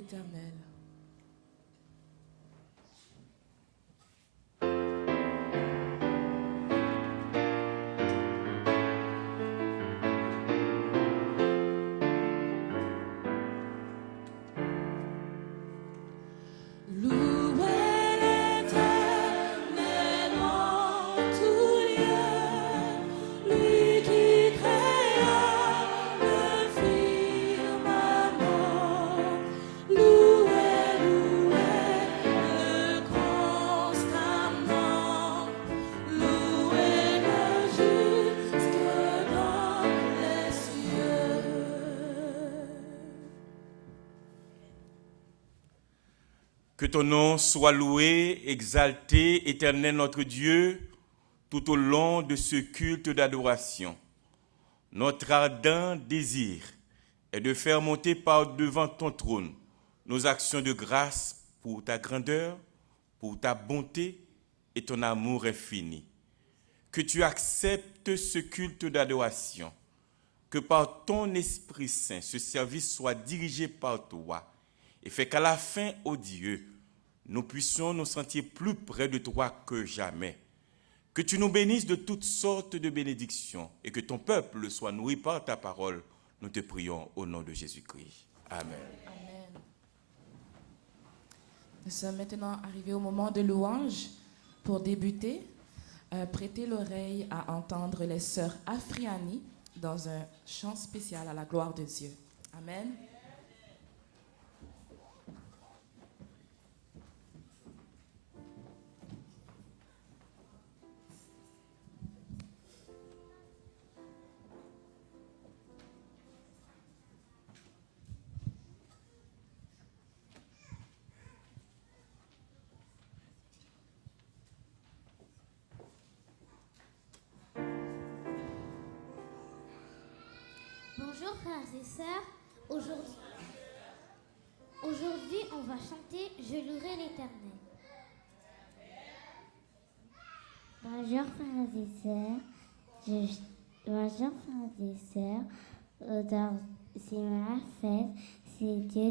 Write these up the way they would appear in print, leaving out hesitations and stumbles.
l'Éternel. Que ton nom soit loué, exalté, Éternel notre Dieu, tout au long de ce culte d'adoration. Notre ardent désir est de faire monter par devant ton trône nos actions de grâce pour ta grandeur, pour ta bonté et ton amour infini. Que tu acceptes ce culte d'adoration, que par ton Esprit Saint, ce service soit dirigé par toi et fait qu'à la fin, ô Dieu, nous puissions nous sentir plus près de toi que jamais. Que tu nous bénisses de toutes sortes de bénédictions et que ton peuple soit nourri par ta parole. Nous te prions au nom de Jésus-Christ. Amen. Amen. Nous sommes maintenant arrivés au moment de louange. Pour débuter, prêtez l'oreille à entendre les sœurs Afriani dans un chant spécial à la gloire de Dieu. Amen. Bonjour frères et sœurs, aujourd'hui on va chanter « Je louerai l'Éternel ». Bonjour frères et sœurs, aujourd'hui c'est ma fête, c'est Dieu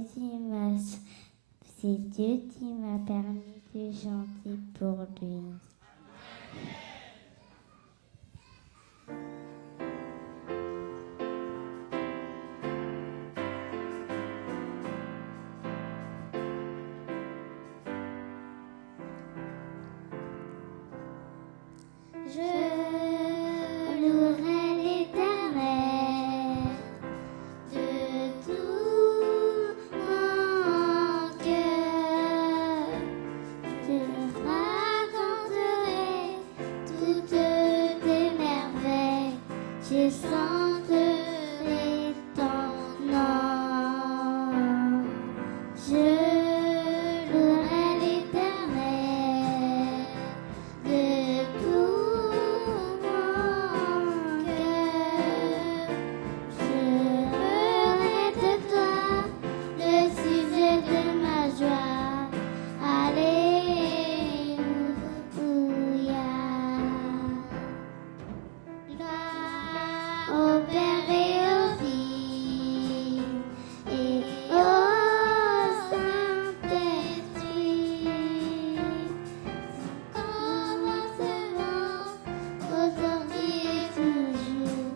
qui m'a permis de chanter pour lui. Je louerai l'Éternel de tout mon cœur. Je raconterai toutes tes merveilles. Je chanterai ton nom. Je louerai l'Éternel de tout mon cœur. Je ferai de toi le sujet de ma joie. Alléluia. Gloire au Père et au Fils et au Saint-Esprit. Commencement, aujourd'hui et toujours,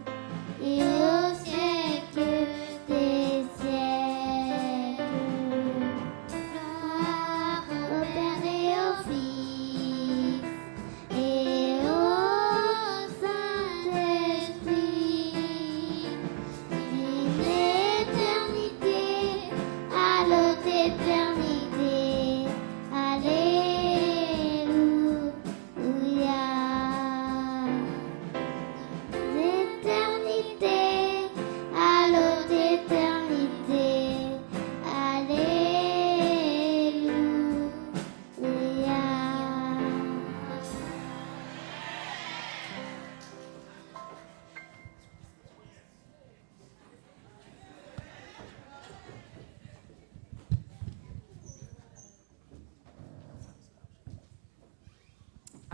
et au siècle des siècles. Gloire au Père et au Fils et au Saint-Esprit. D'une éternité à l'autre éternité. Alléluia. D'éternité à l'autre éternité. Alléluia.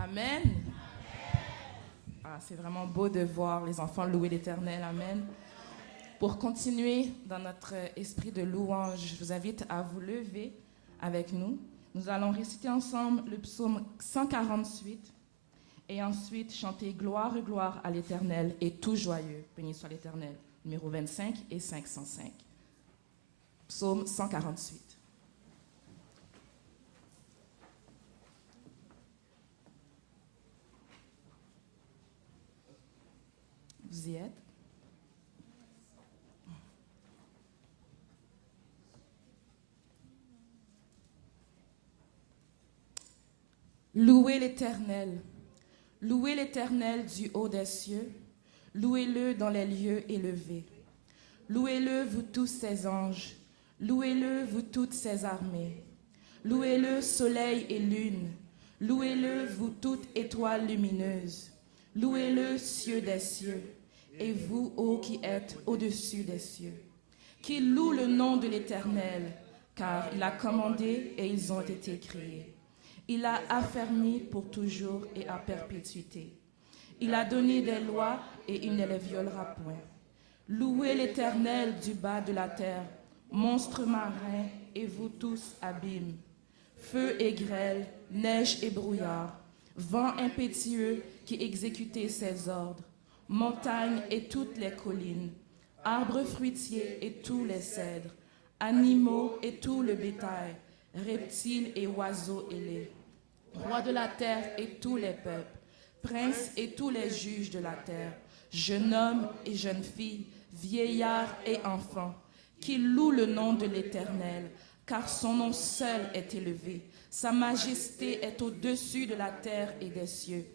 Amen. Ah, c'est vraiment beau de voir les enfants louer l'Éternel. Amen. Pour continuer dans notre esprit de louange, je vous invite à vous lever avec nous. Nous allons réciter ensemble le psaume 148 et ensuite chanter Gloire, gloire à l'Éternel et tout joyeux, béni soit l'Éternel, numéro 25 et 505. Psaume 148. Vous y êtes? Louez l'Éternel du haut des cieux, louez-le dans les lieux élevés. Louez-le, vous tous ses anges, louez-le, vous toutes ses armées. Louez-le, soleil et lune, louez-le, vous toutes étoiles lumineuses. Louez-le, cieux des cieux, et vous, ô qui êtes au-dessus des cieux. Qu'il loue le nom de l'Éternel, car il a commandé et ils ont été créés. Il a affermi pour toujours et à perpétuité. Il a donné des lois et il ne les violera point. Louez l'Éternel du bas de la terre, monstres marins et vous tous abîmes. Feu et grêle, neige et brouillard, vent impétueux qui exécutait ses ordres, montagnes et toutes les collines, arbres fruitiers et tous les cèdres, animaux et tout le bétail, reptiles et oiseaux ailés, rois de la terre et tous les peuples, princes et tous les juges de la terre, jeunes hommes et jeunes filles, vieillards et enfants, qui louent le nom de l'Éternel, car son nom seul est élevé. Sa majesté est au-dessus de la terre et des cieux.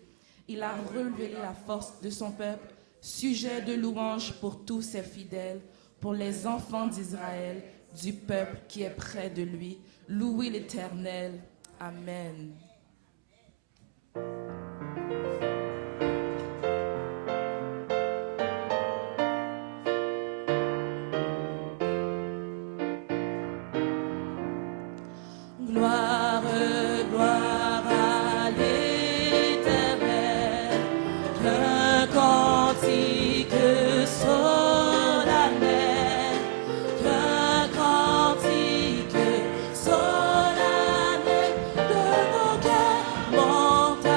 Il a relevé la force de son peuple, sujet de louange pour tous ses fidèles, pour les enfants d'Israël, du peuple qui est près de lui. Louez l'Éternel. Amen. Gloire, gloire à l'Éternel, qu'un cantique solennel, qu'un cantique solennel de nos cœurs monte à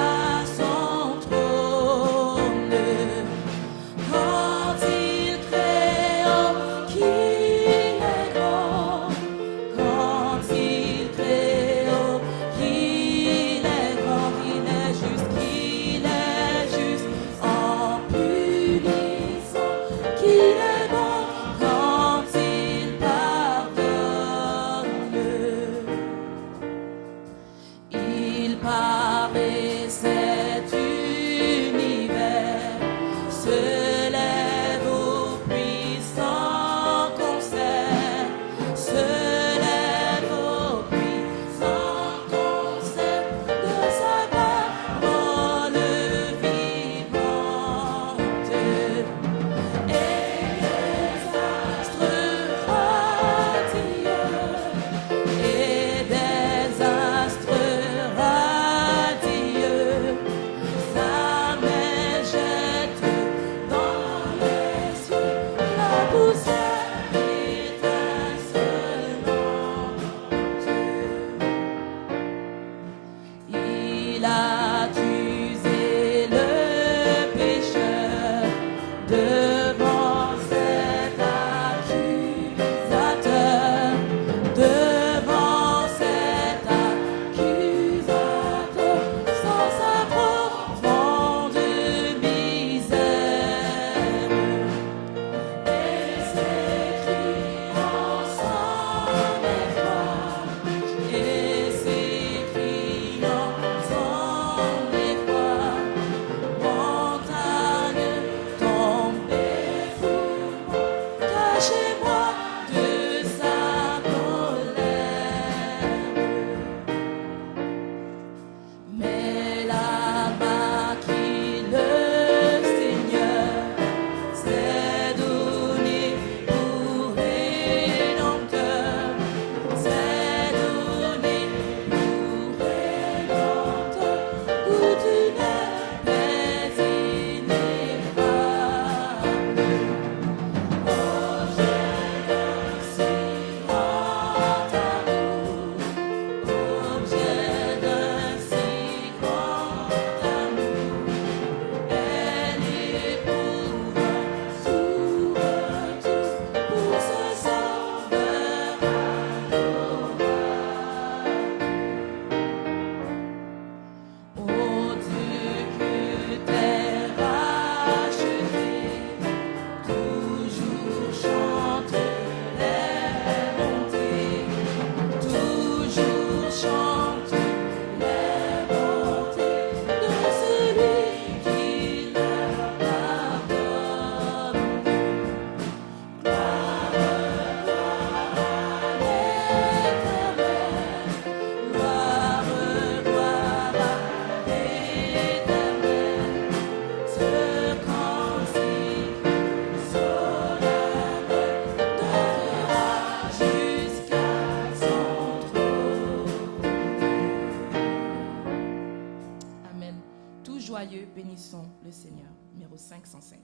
joyeux, bénissons le Seigneur. Numéro 505.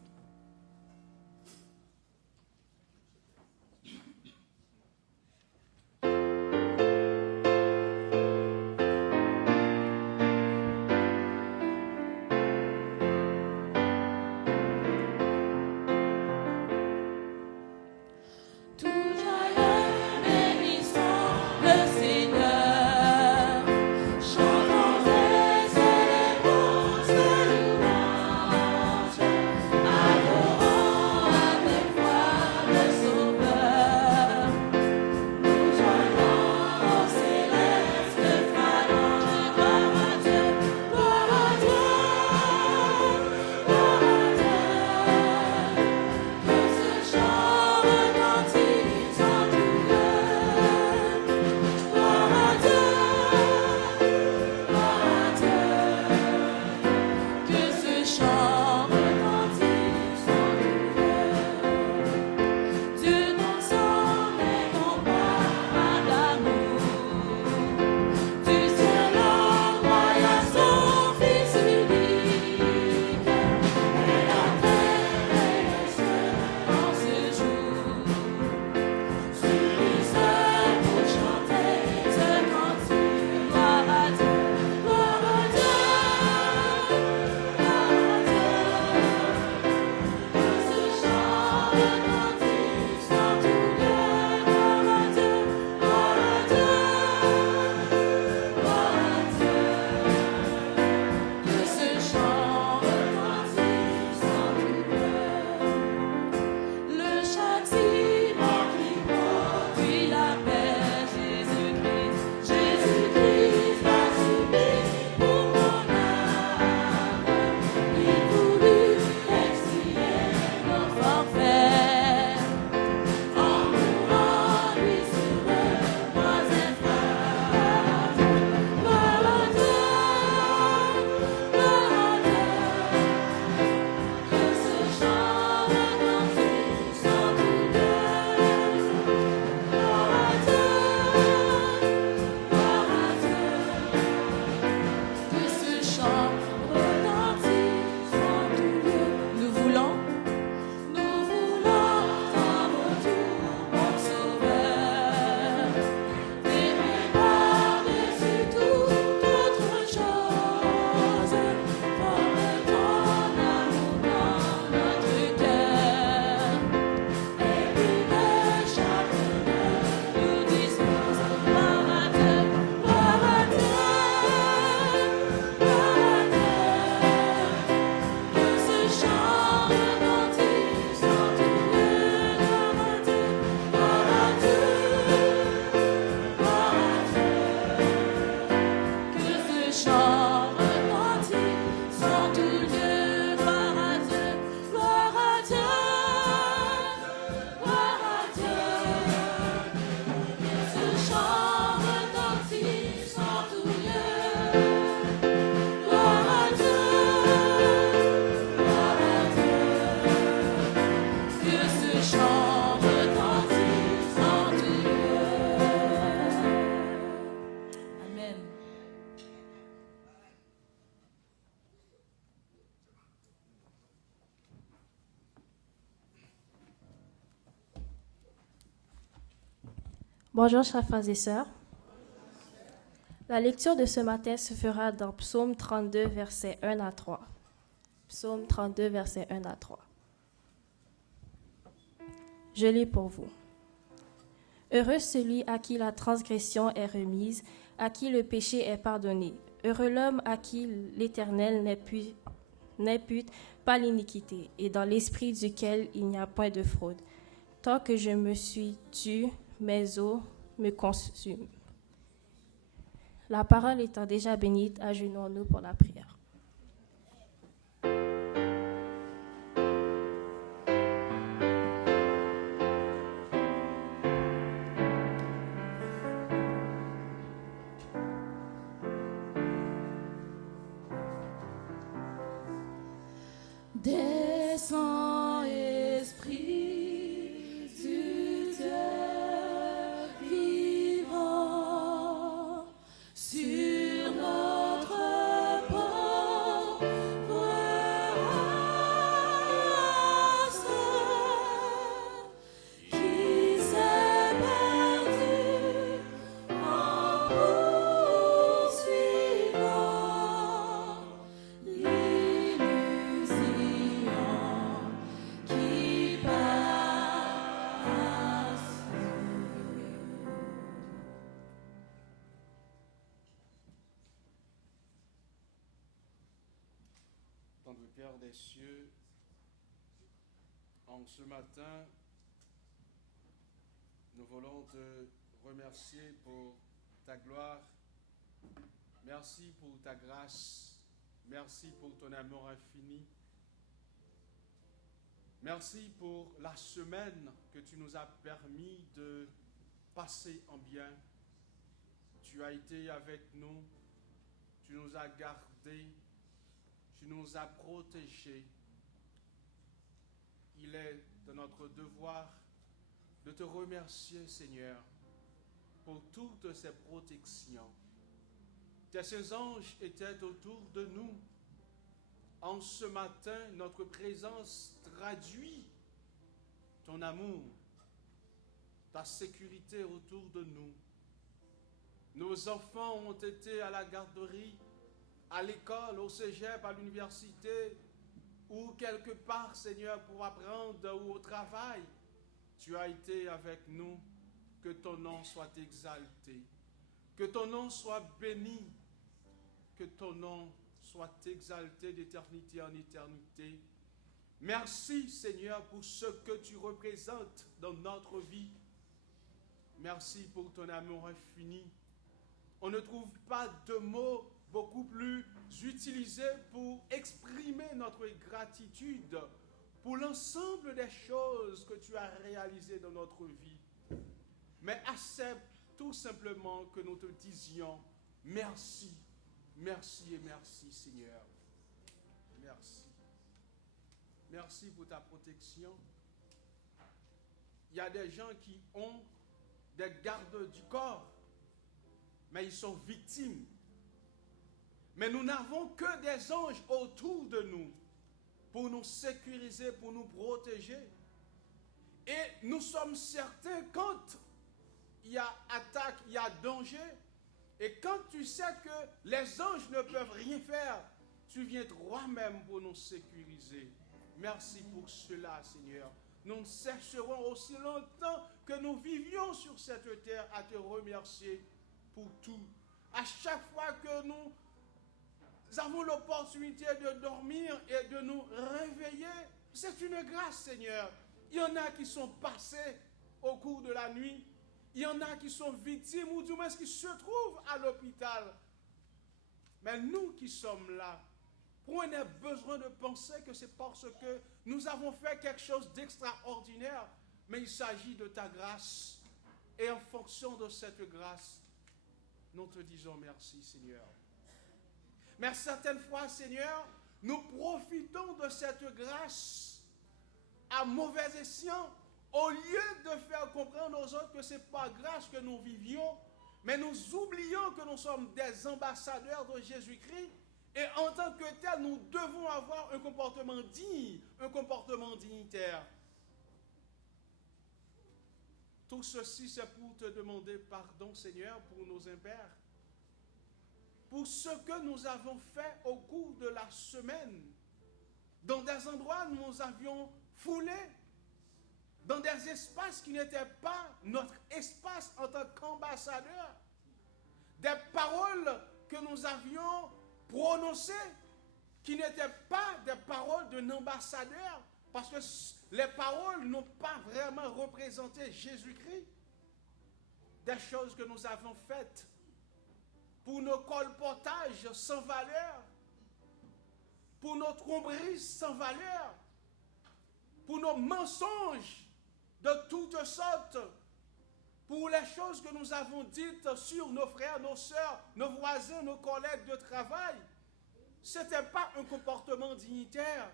Bonjour, chers frères et sœurs. La lecture de ce matin se fera dans Psaume 32, versets 1 à 3. Psaume 32, versets 1 à 3. Je lis pour vous. Heureux celui à qui la transgression est remise, à qui le péché est pardonné. Heureux l'homme à qui l'Éternel n'impute pas l'iniquité, et dans l'esprit duquel il n'y a point de fraude. Tant que je me suis tue, mes os me consument. La parole étant déjà bénite, agenouillons-nous pour la prière. Descends, Esprit du Dieu vivant, sur notre pauvre Père des cieux, en ce matin, nous voulons te remercier pour ta gloire. Merci pour ta grâce. Merci pour ton amour infini. Merci pour la semaine que tu nous as permis de passer en bien. Tu as été avec nous, tu nous as gardés, tu nous as protégés. Il est de notre devoir de te remercier, Seigneur, pour toutes ces protections. Tes anges étaient autour de nous. En ce matin, notre présence traduit ton amour, ta sécurité autour de nous. Nos enfants ont été à la garderie, à l'école, au cégep, à l'université, ou quelque part, Seigneur, pour apprendre ou au travail. Tu as été avec nous. Que ton nom soit exalté. Que ton nom soit béni. Que ton nom soit exalté d'éternité en éternité. Merci, Seigneur, pour ce que tu représentes dans notre vie. Merci pour ton amour infini. On ne trouve pas de mots beaucoup plus utilisés pour exprimer notre gratitude pour l'ensemble des choses que tu as réalisées dans notre vie. Mais accepte tout simplement que nous te disions merci, merci et merci, Seigneur. Merci. Merci pour ta protection. Il y a des gens qui ont des gardes du corps, mais ils sont victimes. Mais nous n'avons que des anges autour de nous pour nous sécuriser, pour nous protéger. Et nous sommes certains quand il y a attaque, il y a danger, et quand tu sais que les anges ne peuvent rien faire, tu viens toi-même pour nous sécuriser. Merci pour cela, Seigneur. Nous ne cesserons aussi longtemps que nous vivions sur cette terre à te remercier pour tout. À chaque fois que nous avons l'opportunité de dormir et de nous réveiller, c'est une grâce, Seigneur. Il y en a qui sont passés au cours de la nuit. Il y en a qui sont victimes ou du moins qui se trouvent à l'hôpital. Mais nous qui sommes là, prenez besoin de penser que c'est parce que nous avons fait quelque chose d'extraordinaire, mais il s'agit de ta grâce. Et en fonction de cette grâce, nous te disons merci, Seigneur. Mais certaines fois, Seigneur, nous profitons de cette grâce à mauvais escient. Au lieu de faire comprendre aux autres que ce n'est pas grâce que nous vivions, mais nous oublions que nous sommes des ambassadeurs de Jésus-Christ. Et en tant que tel, nous devons avoir un comportement digne, un comportement dignitaire. Tout ceci, c'est pour te demander pardon, Seigneur, pour nos impairs. Pour ce que nous avons fait au cours de la semaine. Dans des endroits où nous avions foulé, dans des espaces qui n'étaient pas notre espace en tant qu'ambassadeur. Des paroles que nous avions prononcées qui n'étaient pas des paroles d'un ambassadeur, parce que les paroles n'ont pas vraiment représenté Jésus-Christ. Des choses que nous avons faites pour nos colportages sans valeur, pour nos tromperies sans valeur, pour nos mensonges de toutes sortes, pour les choses que nous avons dites sur nos frères, nos sœurs, nos voisins, nos collègues de travail. Ce n'était pas un comportement dignitaire.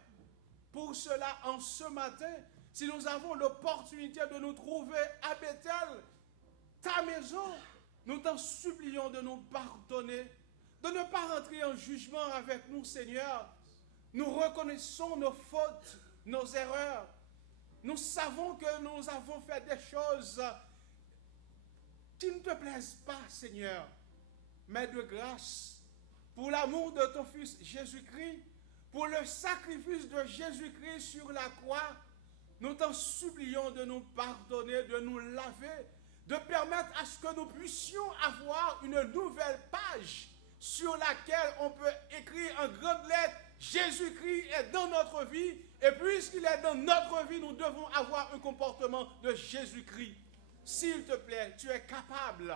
Pour cela, en ce matin, si nous avons l'opportunité de nous trouver à Bethel, ta maison, nous t'en supplions de nous pardonner, de ne pas rentrer en jugement avec nous, Seigneur. Nous reconnaissons nos fautes, nos erreurs. Nous savons que nous avons fait des choses qui ne te plaisent pas, Seigneur. Mais de grâce, pour l'amour de ton Fils Jésus-Christ, pour le sacrifice de Jésus-Christ sur la croix, nous t'en supplions de nous pardonner, de nous laver, de permettre à ce que nous puissions avoir une nouvelle page sur laquelle on peut écrire en grandes lettres Jésus-Christ est dans notre vie, et puisqu'il est dans notre vie, nous devons avoir un comportement de Jésus-Christ. S'il te plaît, tu es capable.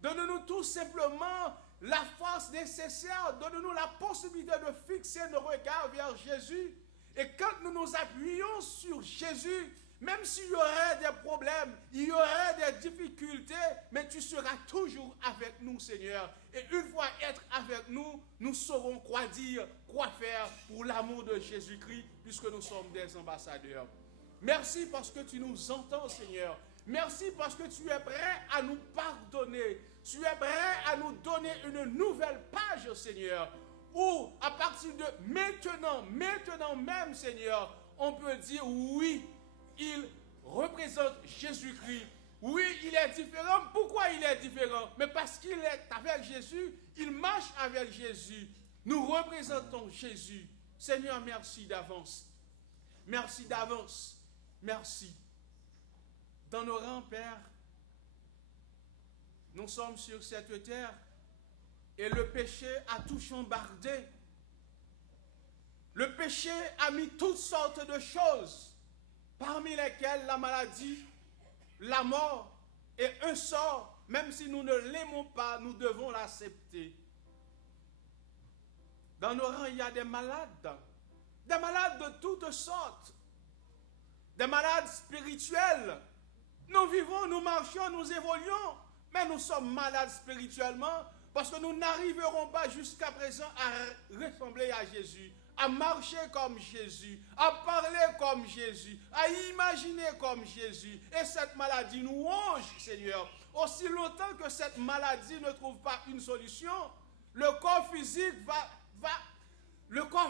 Donne-nous tout simplement la force nécessaire, donne-nous la possibilité de fixer nos regards vers Jésus. Et quand nous nous appuyons sur Jésus, même s'il y aurait des problèmes, il y aurait des difficultés, mais tu seras toujours avec nous, Seigneur. Et une fois être avec nous, nous saurons quoi dire, quoi faire pour l'amour de Jésus-Christ, puisque nous sommes des ambassadeurs. Merci parce que tu nous entends, Seigneur. Merci parce que tu es prêt à nous pardonner. Tu es prêt à nous donner une nouvelle page, Seigneur, où à partir de maintenant même, Seigneur, on peut dire oui, il représente Jésus-Christ. Oui, il est différent. Pourquoi il est différent? Mais parce qu'il est avec Jésus, il marche avec Jésus. Nous représentons Jésus. Seigneur, merci d'avance. Merci d'avance. Merci. Dans nos rangs, Père, nous sommes sur cette terre et le péché a tout chambardé. Le péché a mis toutes sortes de choses, parmi lesquelles la maladie, la mort et un sort. Même si nous ne l'aimons pas, nous devons l'accepter. Dans nos rangs, il y a des malades de toutes sortes, des malades spirituels. Nous vivons, nous marchons, nous évoluons, mais nous sommes malades spirituellement parce que nous n'arriverons pas jusqu'à présent à ressembler à Jésus, à marcher comme Jésus, à parler comme Jésus, à imaginer comme Jésus. Et cette maladie nous ronge, Seigneur. Aussi longtemps que cette maladie ne trouve pas une solution, le corps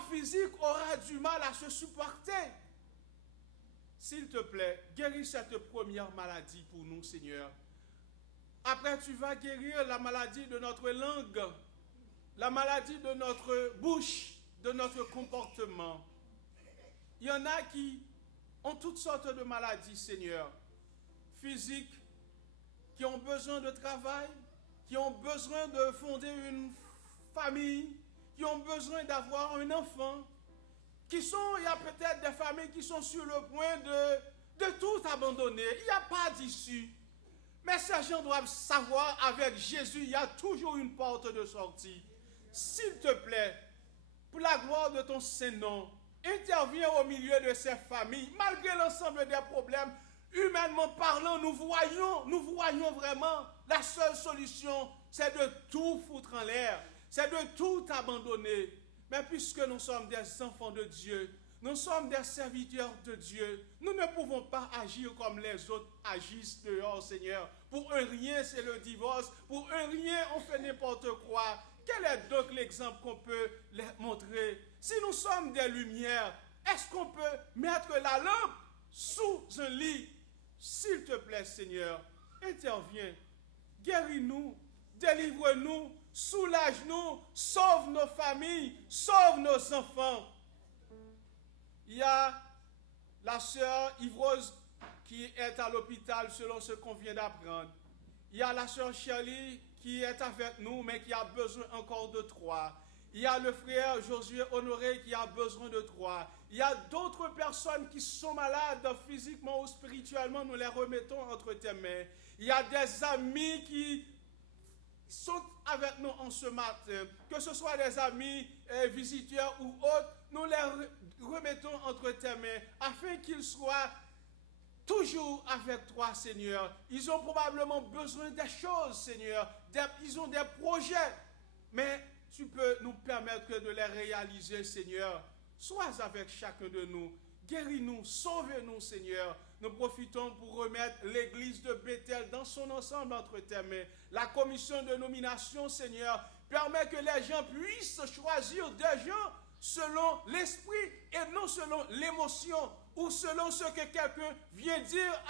physique aura du mal à se supporter. S'il te plaît, guéris cette première maladie pour nous, Seigneur. Après, tu vas guérir la maladie de notre langue, la maladie de notre bouche, de notre comportement. Il y en a qui ont toutes sortes de maladies, Seigneur, physiques, qui ont besoin de travail, qui ont besoin de fonder une famille, qui ont besoin d'avoir un enfant. Il y a peut-être des familles qui sont sur le point de tout abandonner. Il n'y a pas d'issue. Mais ces gens doivent savoir, avec Jésus, il y a toujours une porte de sortie. S'il te plaît, pour la gloire de ton Saint-Nom, interviens au milieu de ces familles. Malgré l'ensemble des problèmes, humainement parlant, nous voyons vraiment la seule solution, c'est de tout foutre en l'air, c'est de tout abandonner. Mais puisque nous sommes des enfants de Dieu, nous sommes des serviteurs de Dieu, nous ne pouvons pas agir comme les autres agissent dehors, Seigneur. Pour un rien, c'est le divorce. Pour un rien, on fait n'importe quoi. Quel est donc l'exemple qu'on peut leur montrer? Si nous sommes des lumières, est-ce qu'on peut mettre la lampe sous un lit? S'il te plaît, Seigneur, interviens, guéris-nous, délivre-nous, soulage-nous, sauve nos familles, sauve nos enfants. Il y a la sœur Yvrose qui est à l'hôpital selon ce qu'on vient d'apprendre. Il y a la sœur Shirley qui est avec nous mais qui a besoin encore de toi. Il y a le frère Josué Honoré qui a besoin de toi. Il y a d'autres personnes qui sont malades physiquement ou spirituellement, nous les remettons entre tes mains. Il y a des amis qui sont avec nous en ce matin, que ce soit des amis visiteurs ou autres, nous les remettons entre tes mains afin qu'ils soient toujours avec toi, Seigneur. Ils ont probablement besoin des choses, Seigneur. Ils ont des projets, mais tu peux nous permettre de les réaliser, Seigneur. Sois avec chacun de nous. Guéris-nous, sauve-nous, Seigneur. Nous profitons pour remettre l'église de Bethel dans son ensemble entre tes mains. La commission de nomination, Seigneur, permet que les gens puissent choisir des gens selon l'esprit et non selon l'émotion ou selon ce que quelqu'un vient dire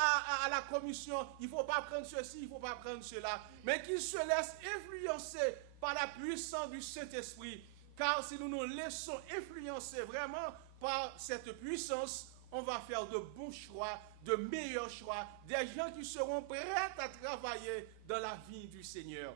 à la commission. Il ne faut pas prendre ceci, il ne faut pas prendre cela. Mais qu'ils se laissent influencer par la puissance du Saint-Esprit. Car si nous nous laissons influencer vraiment par cette puissance, on va faire de bons choix, de meilleurs choix, des gens qui seront prêts à travailler dans la vie du Seigneur.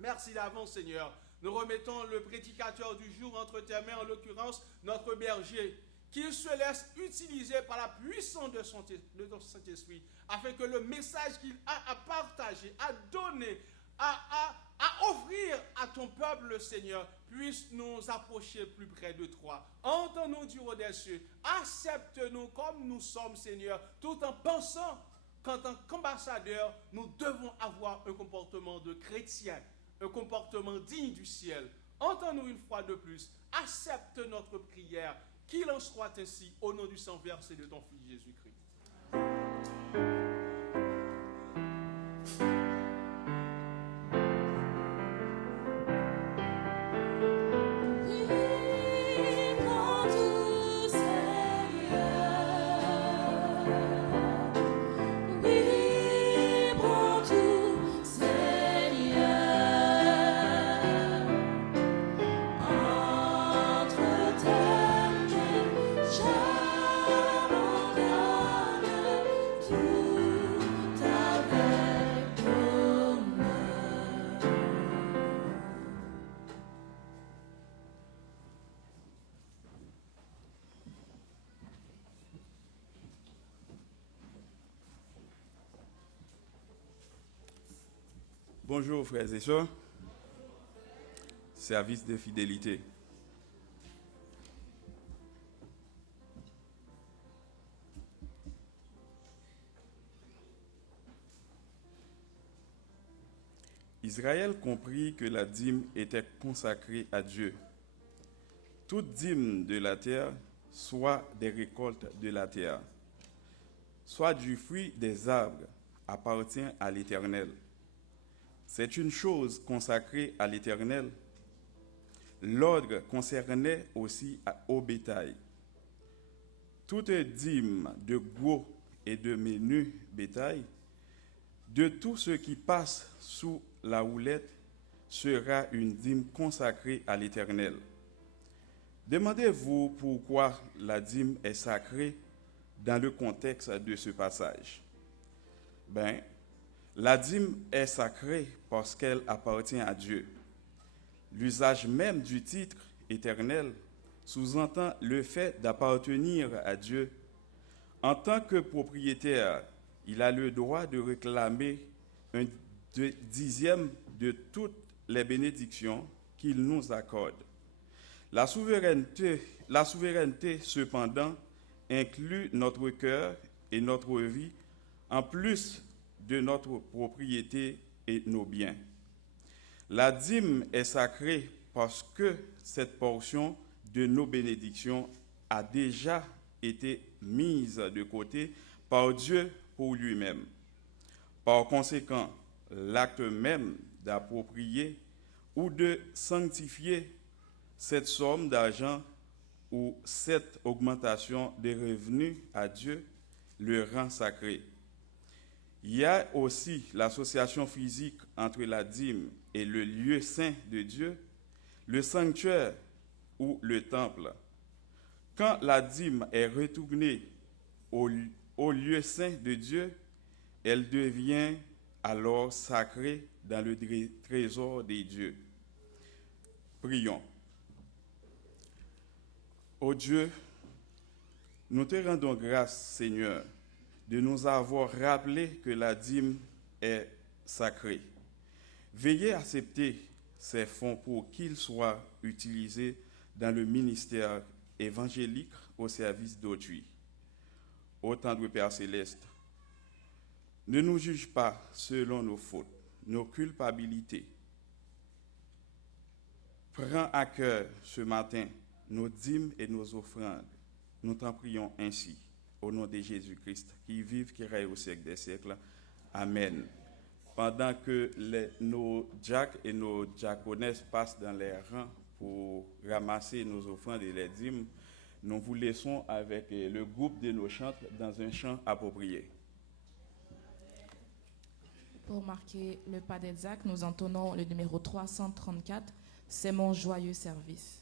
Merci d'avance, Seigneur. Nous remettons le prédicateur du jour entre tes mains, en l'occurrence notre berger, qu'il se laisse utiliser par la puissance de ton Saint-Esprit, afin que le message qu'il a à partager, à donner, à offrir à ton peuple, le Seigneur, puisse nous approcher plus près de toi. Entends-nous du haut des cieux, accepte-nous comme nous sommes, Seigneur, tout en pensant qu'en tant qu'ambassadeurs, nous devons avoir un comportement de chrétien, un comportement digne du ciel. Entends-nous une fois de plus, accepte notre prière, qu'il en soit ainsi, au nom du sang versé de ton Fils Jésus-Christ. Bonjour frères et sœurs, service de fidélité. Israël comprit que la dîme était consacrée à Dieu. Toute dîme de la terre, soit des récoltes de la terre, soit du fruit des arbres, appartient à l'Éternel. C'est une chose consacrée à l'Éternel. L'ordre concernait aussi au bétail. Toute dîme de gros et de menu bétail, de tout ce qui passe sous la houlette, sera une dîme consacrée à l'Éternel. Demandez-vous pourquoi la dîme est sacrée dans le contexte de ce passage. La dîme est sacrée parce qu'elle appartient à Dieu. L'usage même du titre éternel sous-entend le fait d'appartenir à Dieu. En tant que propriétaire, il a le droit de réclamer un dixième de toutes les bénédictions qu'il nous accorde. La souveraineté, cependant, inclut notre cœur et notre vie, en plus de notre propriété et nos biens. La dîme est sacrée parce que cette portion de nos bénédictions a déjà été mise de côté par Dieu pour lui-même. Par conséquent, l'acte même d'approprier ou de sanctifier cette somme d'argent ou cette augmentation des revenus à Dieu le rend sacré. Il y a aussi l'association physique entre la dîme et le lieu saint de Dieu, le sanctuaire ou le temple. Quand la dîme est retournée au lieu saint de Dieu, elle devient alors sacrée dans le trésor des dieux. Prions. Ô Dieu, nous te rendons grâce, Seigneur, de nous avoir rappelé que la dîme est sacrée. Veillez à accepter ces fonds pour qu'ils soient utilisés dans le ministère évangélique au service d'autrui. Ô tendre Père céleste, ne nous juge pas selon nos fautes, nos culpabilités. Prends à cœur ce matin nos dîmes et nos offrandes. Nous t'en prions ainsi. Au nom de Jésus-Christ, qui vive, qui règne au siècle des siècles. Amen. Pendant que nos diacres et nos diaconesses passent dans les rangs pour ramasser nos offrandes et les dîmes, nous vous laissons avec le groupe de nos chantres dans un chant approprié. Pour marquer le pas des diacres, nous entonnons le numéro 334, « C'est mon joyeux service ».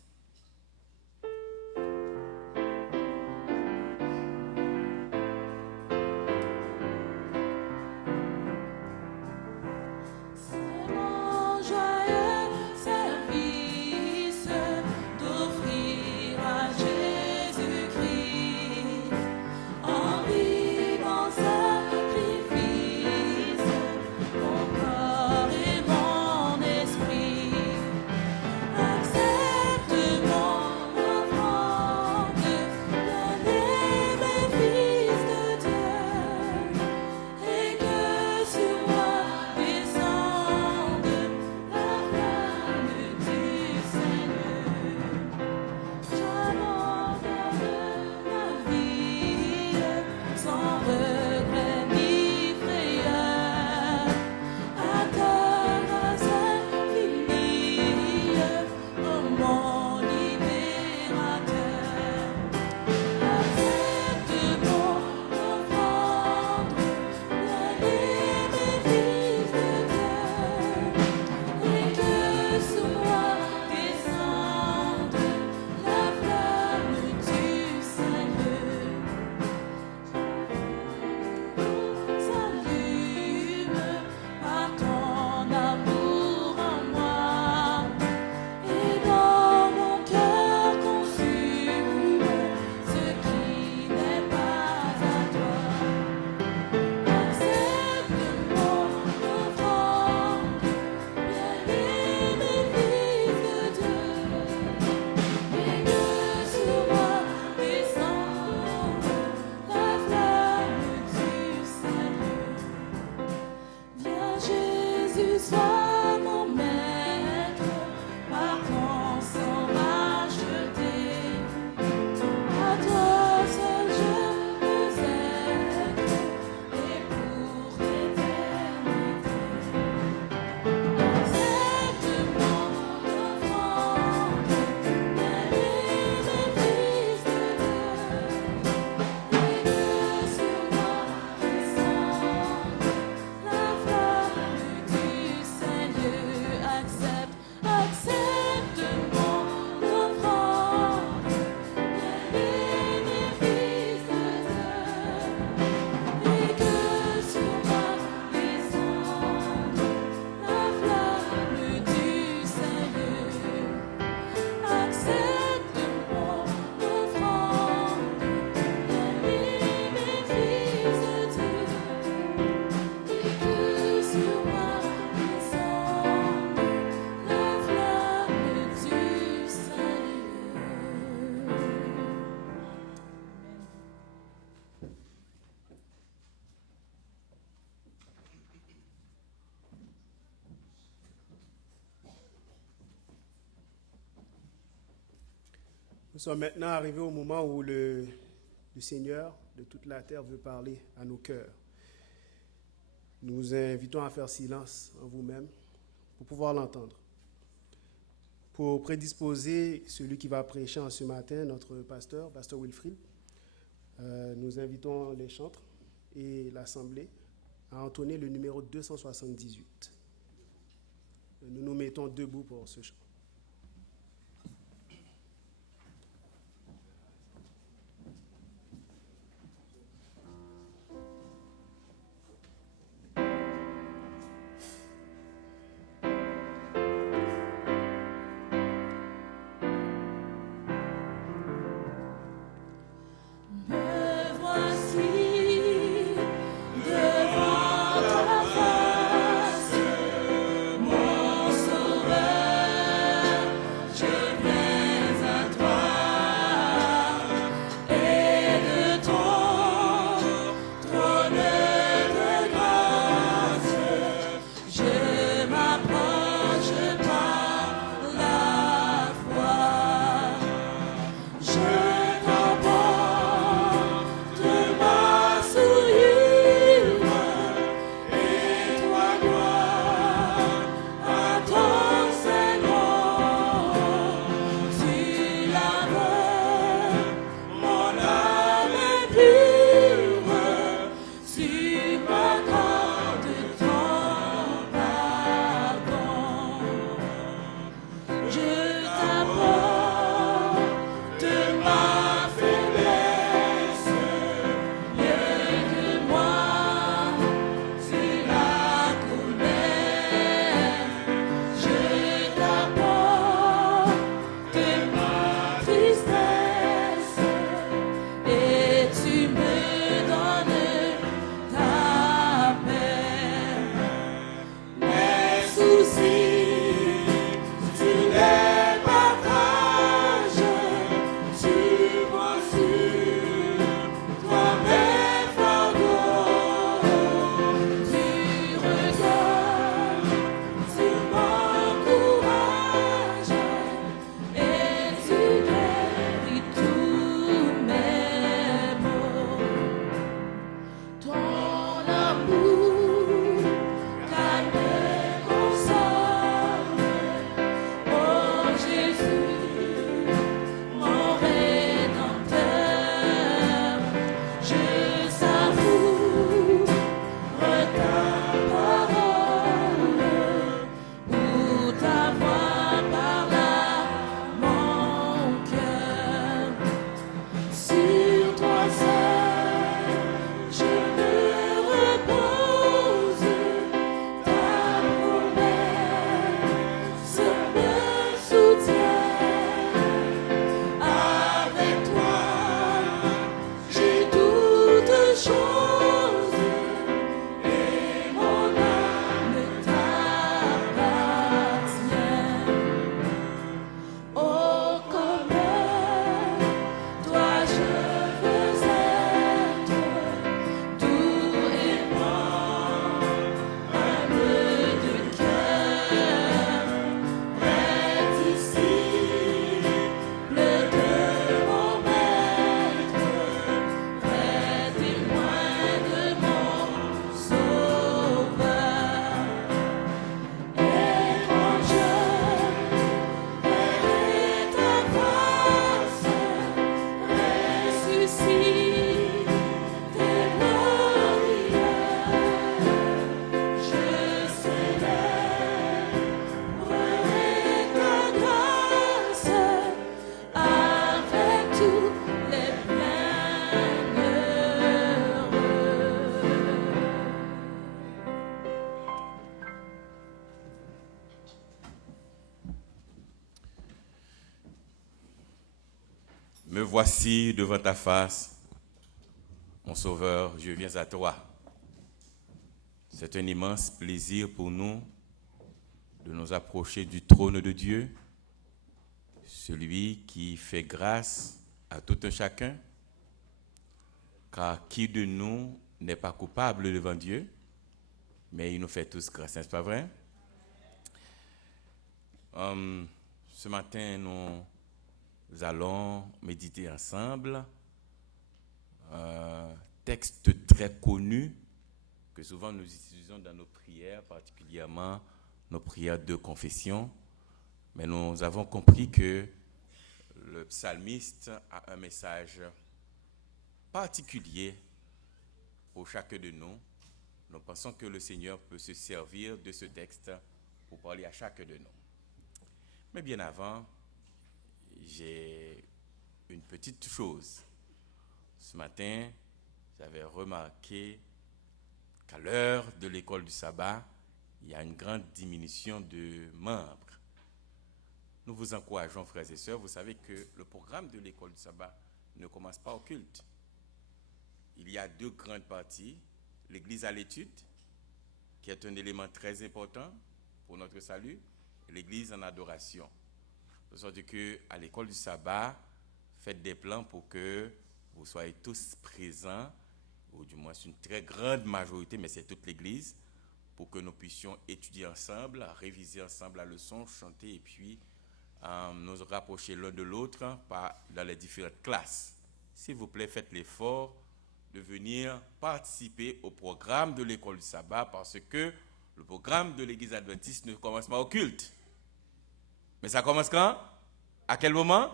C'est mon joyeux service. sommes maintenant arrivés au moment où le Seigneur de toute la terre veut parler à nos cœurs. Nous vous invitons à faire silence en vous-même pour pouvoir l'entendre. Pour prédisposer celui qui va prêcher en ce matin, notre pasteur Wilfrid, nous invitons les chantres et l'assemblée à entonner le numéro 278. Nous nous mettons debout pour ce chant. Me voici devant ta face, mon Sauveur, je viens à toi. C'est un immense plaisir pour nous de nous approcher du trône de Dieu, celui qui fait grâce à tout un chacun, car qui de nous n'est pas coupable devant Dieu, mais il nous fait tous grâce, n'est-ce pas vrai? Ce matin, nous Nous allons méditer ensemble un texte très connu que souvent nous utilisons dans nos prières, particulièrement nos prières de confession. Mais nous avons compris que le psalmiste a un message particulier pour chacun de nous. Nous pensons que le Seigneur peut se servir de ce texte pour parler à chacun de nous. Mais bien avant, j'ai une petite chose. Ce matin, j'avais remarqué qu'à l'heure de l'école du sabbat, il y a une grande diminution de membres. Nous vous encourageons, frères et sœurs, vous savez que le programme de l'école du sabbat ne commence pas au culte. Il y a deux grandes parties. L'église à l'étude, qui est un élément très important pour notre salut, et l'église en adoration. De sorte qu'à l'école du sabbat, faites des plans pour que vous soyez tous présents, ou du moins une très grande majorité, mais c'est toute l'église, pour que nous puissions étudier ensemble, réviser ensemble la leçon, chanter et puis nous rapprocher l'un de l'autre dans les différentes classes. S'il vous plaît, faites l'effort de venir participer au programme de l'école du sabbat parce que le programme de l'église adventiste ne commence pas au culte. Mais ça commence quand? À quel moment?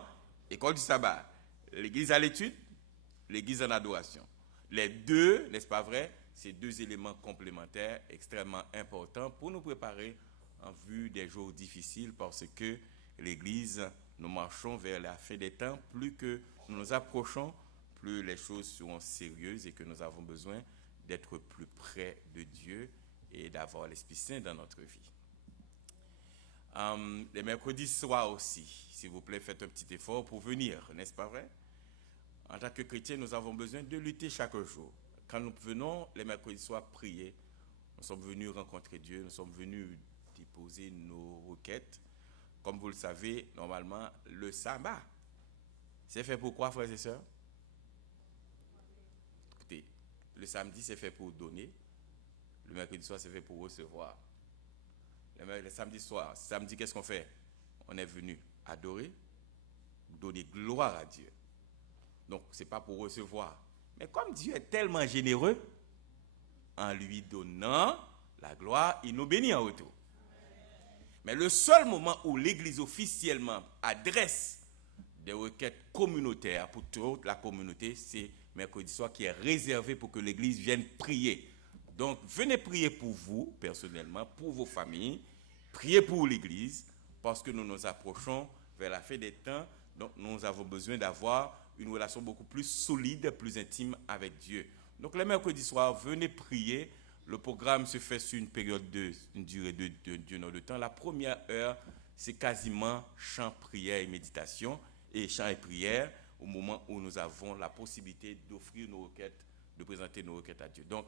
École du sabbat. L'église à l'étude, l'église en adoration. Les deux, n'est-ce pas vrai? Ces deux éléments complémentaires extrêmement importants pour nous préparer en vue des jours difficiles parce que l'église, nous marchons vers la fin des temps. Plus que nous nous approchons, plus les choses seront sérieuses et que nous avons besoin d'être plus près de Dieu et d'avoir l'Esprit Saint dans notre vie. Les mercredis soirs aussi, s'il vous plaît, faites un petit effort pour venir, n'est-ce pas vrai? En tant que chrétiens, nous avons besoin de lutter chaque jour. Quand nous venons les mercredis soirs prier, nous sommes venus rencontrer Dieu, nous sommes venus déposer nos requêtes. Comme vous le savez, normalement, le sabbat, c'est fait pour quoi, frères et sœurs? Écoutez, le samedi, c'est fait pour donner. Le mercredi soir, c'est fait pour recevoir. Le samedi soir, samedi, qu'est-ce qu'on fait? On est venu adorer, donner gloire à Dieu. Donc, ce n'est pas pour recevoir. Mais comme Dieu est tellement généreux, en lui donnant la gloire, il nous bénit en retour. Mais le seul moment où l'Église officiellement adresse des requêtes communautaires pour toute la communauté, c'est mercredi soir qui est réservé pour que l'Église vienne prier. Donc, venez prier pour vous, personnellement, pour vos familles, priez pour l'Église, parce que nous nous approchons vers la fin des temps, donc nous avons besoin d'avoir une relation beaucoup plus solide, plus intime avec Dieu. Donc, le mercredi soir, venez prier. Le programme se fait sur une durée d'une heure de temps. La première heure, c'est quasiment chant, prière et méditation, et chant et prière, au moment où nous avons la possibilité d'offrir nos requêtes, de présenter nos requêtes à Dieu. Donc,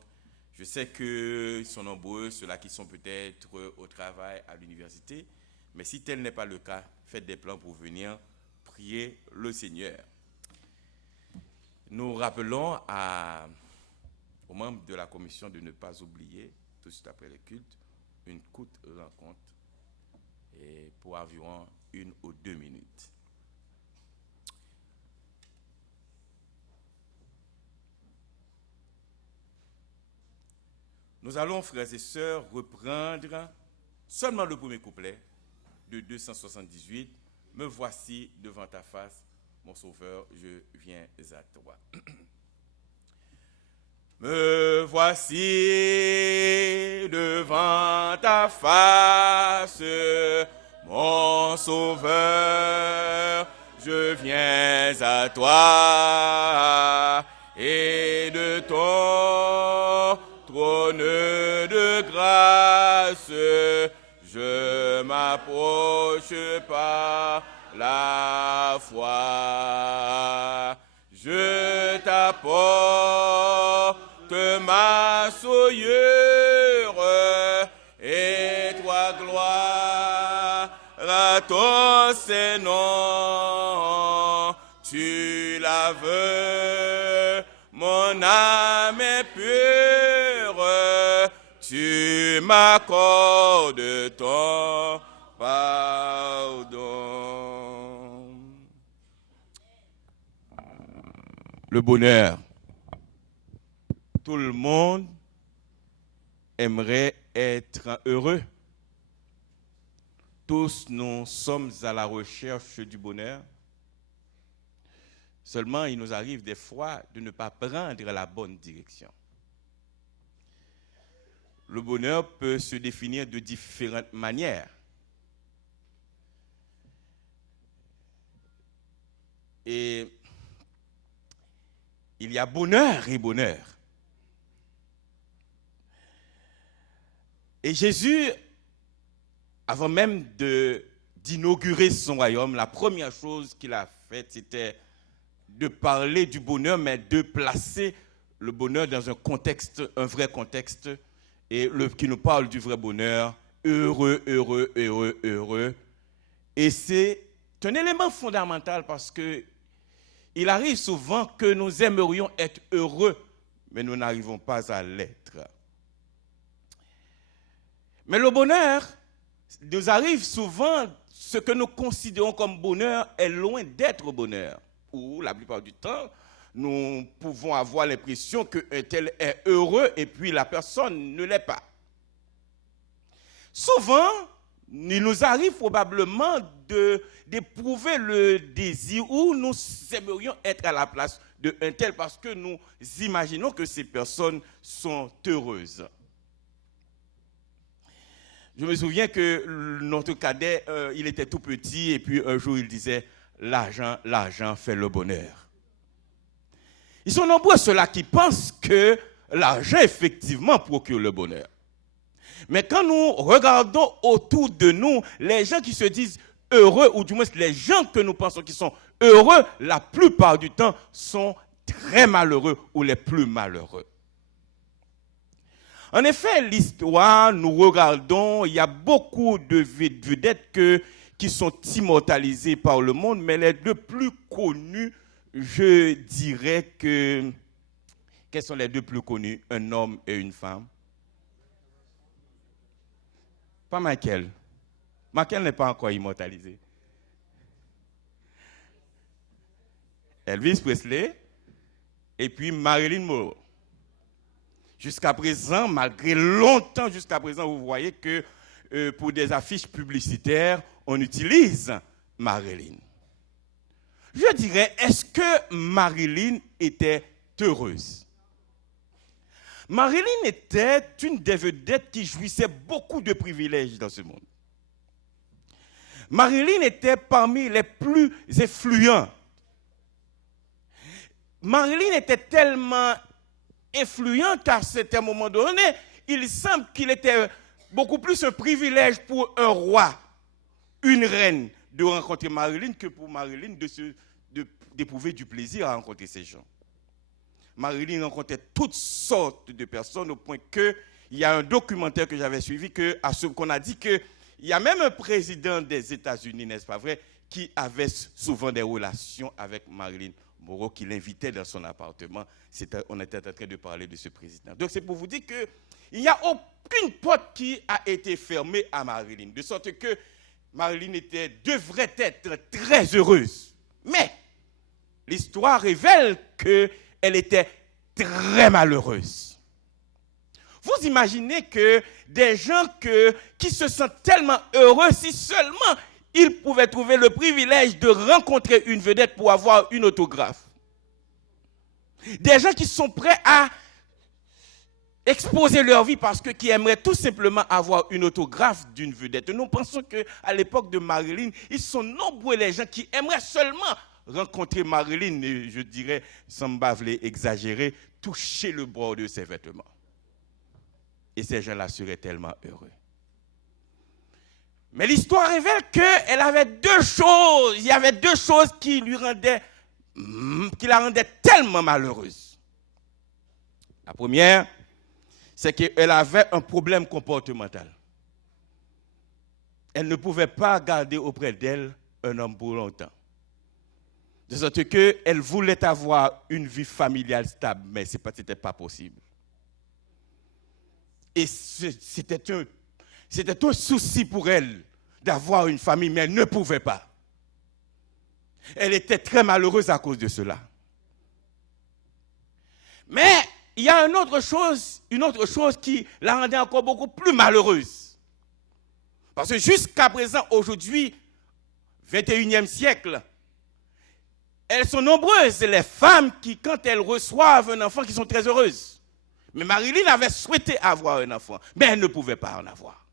je sais qu'ils sont nombreux, ceux-là qui sont peut-être au travail, à l'université, mais si tel n'est pas le cas, faites des plans pour venir prier le Seigneur. Nous rappelons aux membres de la commission de ne pas oublier, tout de suite après le culte, une courte rencontre et pour environ 1 ou 2 minutes. Nous allons, frères et sœurs, reprendre seulement le premier couplet de 278. Me voici devant ta face, mon sauveur, je viens à toi. Me voici devant ta face, mon sauveur, je viens à toi, et de ton trône de grâce, je m'approche par la foi. Je t'apporte ma souillure, et toi gloire à ton Saint-Nom. Tu laves mon âme est pure, tu m'accordes ton pardon. le bonheur. Tout le monde aimerait être heureux. Tous nous sommes à la recherche du bonheur. Seulement, il nous arrive des fois de ne pas prendre la bonne direction. Le bonheur peut se définir de différentes manières. Et il y a bonheur et bonheur. Et Jésus, avant même d'inaugurer son royaume, la première chose qu'il a faite, c'était de parler du bonheur, mais de placer le bonheur dans un contexte, un vrai contexte, et qui nous parle du vrai bonheur, heureux, heureux, heureux, heureux. Et c'est un élément fondamental parce que il arrive souvent que nous aimerions être heureux, mais nous n'arrivons pas à l'être. Mais le bonheur nous arrive souvent, ce que nous considérons comme bonheur est loin d'être bonheur. Ou la plupart du temps, nous pouvons avoir l'impression qu'un tel est heureux et puis la personne ne l'est pas. Souvent, il nous arrive probablement d'éprouver le désir où nous aimerions être à la place d'un tel parce que nous imaginons que ces personnes sont heureuses. Je me souviens que notre cadet, il était tout petit et puis un jour il disait « l'argent fait le bonheur ». Ils sont nombreux ceux-là qui pensent que l'argent effectivement procure le bonheur. Mais quand nous regardons autour de nous, les gens qui se disent heureux, ou du moins les gens que nous pensons qui sont heureux, la plupart du temps sont très malheureux ou les plus malheureux. En effet, l'histoire, nous regardons, il y a beaucoup de vedettes qui sont immortalisées par le monde, mais les deux plus connus, je dirais que... Quels sont les deux plus connus? Un homme et une femme. Pas Michael. Michael n'est pas encore immortalisé. Elvis Presley et puis Marilyn Monroe. Jusqu'à présent, malgré longtemps, jusqu'à présent, vous voyez que pour des affiches publicitaires, on utilise Marilyn. Je dirais, est-ce que Marilyn était heureuse? Marilyn était une des vedettes qui jouissait beaucoup de privilèges dans ce monde. Marilyn était parmi les plus influents. Marilyn était tellement influente qu'à certain moment donné, il semble qu'il était beaucoup plus un privilège pour un roi, une reine, de rencontrer Marilyn que pour Marilyn d'éprouver du plaisir à rencontrer ces gens. Marilyn rencontrait toutes sortes de personnes au point qu'il y a un documentaire que j'avais suivi qu'on a dit qu'il y a même un président des États-Unis, n'est-ce pas vrai, qui avait souvent des relations avec Marilyn Monroe, qui l'invitait dans son appartement. On était en train de parler de ce président. Donc c'est pour vous dire qu'il n'y a aucune porte qui a été fermée à Marilyn, de sorte que Marilyn devrait être très heureuse. Mais l'histoire révèle qu'elle était très malheureuse. Vous imaginez que des gens qui se sentent tellement heureux, si seulement ils pouvaient trouver le privilège de rencontrer une vedette pour avoir une autographe. Des gens qui sont prêts à exposer leur vie parce qui aimeraient tout simplement avoir une autographe d'une vedette. Nous pensons qu'à l'époque de Marilyn, ils sont nombreux les gens qui aimeraient seulement rencontrer Marilyn, et je dirais, sans m'bavler, exagérer, toucher le bord de ses vêtements. Et ces gens-là seraient tellement heureux. Mais l'histoire révèle qu'elle avait deux choses. Il y avait deux choses qui la rendaient tellement malheureuse. La première, c'est qu'elle avait un problème comportemental. Elle ne pouvait pas garder auprès d'elle un homme pour longtemps. De sorte qu'elle voulait avoir une vie familiale stable, mais ce n'était pas possible. Et c'était un souci pour elle d'avoir une famille, mais elle ne pouvait pas. Elle était très malheureuse à cause de cela. Mais il y a une autre chose qui la rendait encore beaucoup plus malheureuse. Parce que jusqu'à présent, aujourd'hui, 21e siècle, elles sont nombreuses, les femmes qui, quand elles reçoivent un enfant, qui sont très heureuses. Mais Marilyn avait souhaité avoir un enfant, mais elle ne pouvait pas en avoir.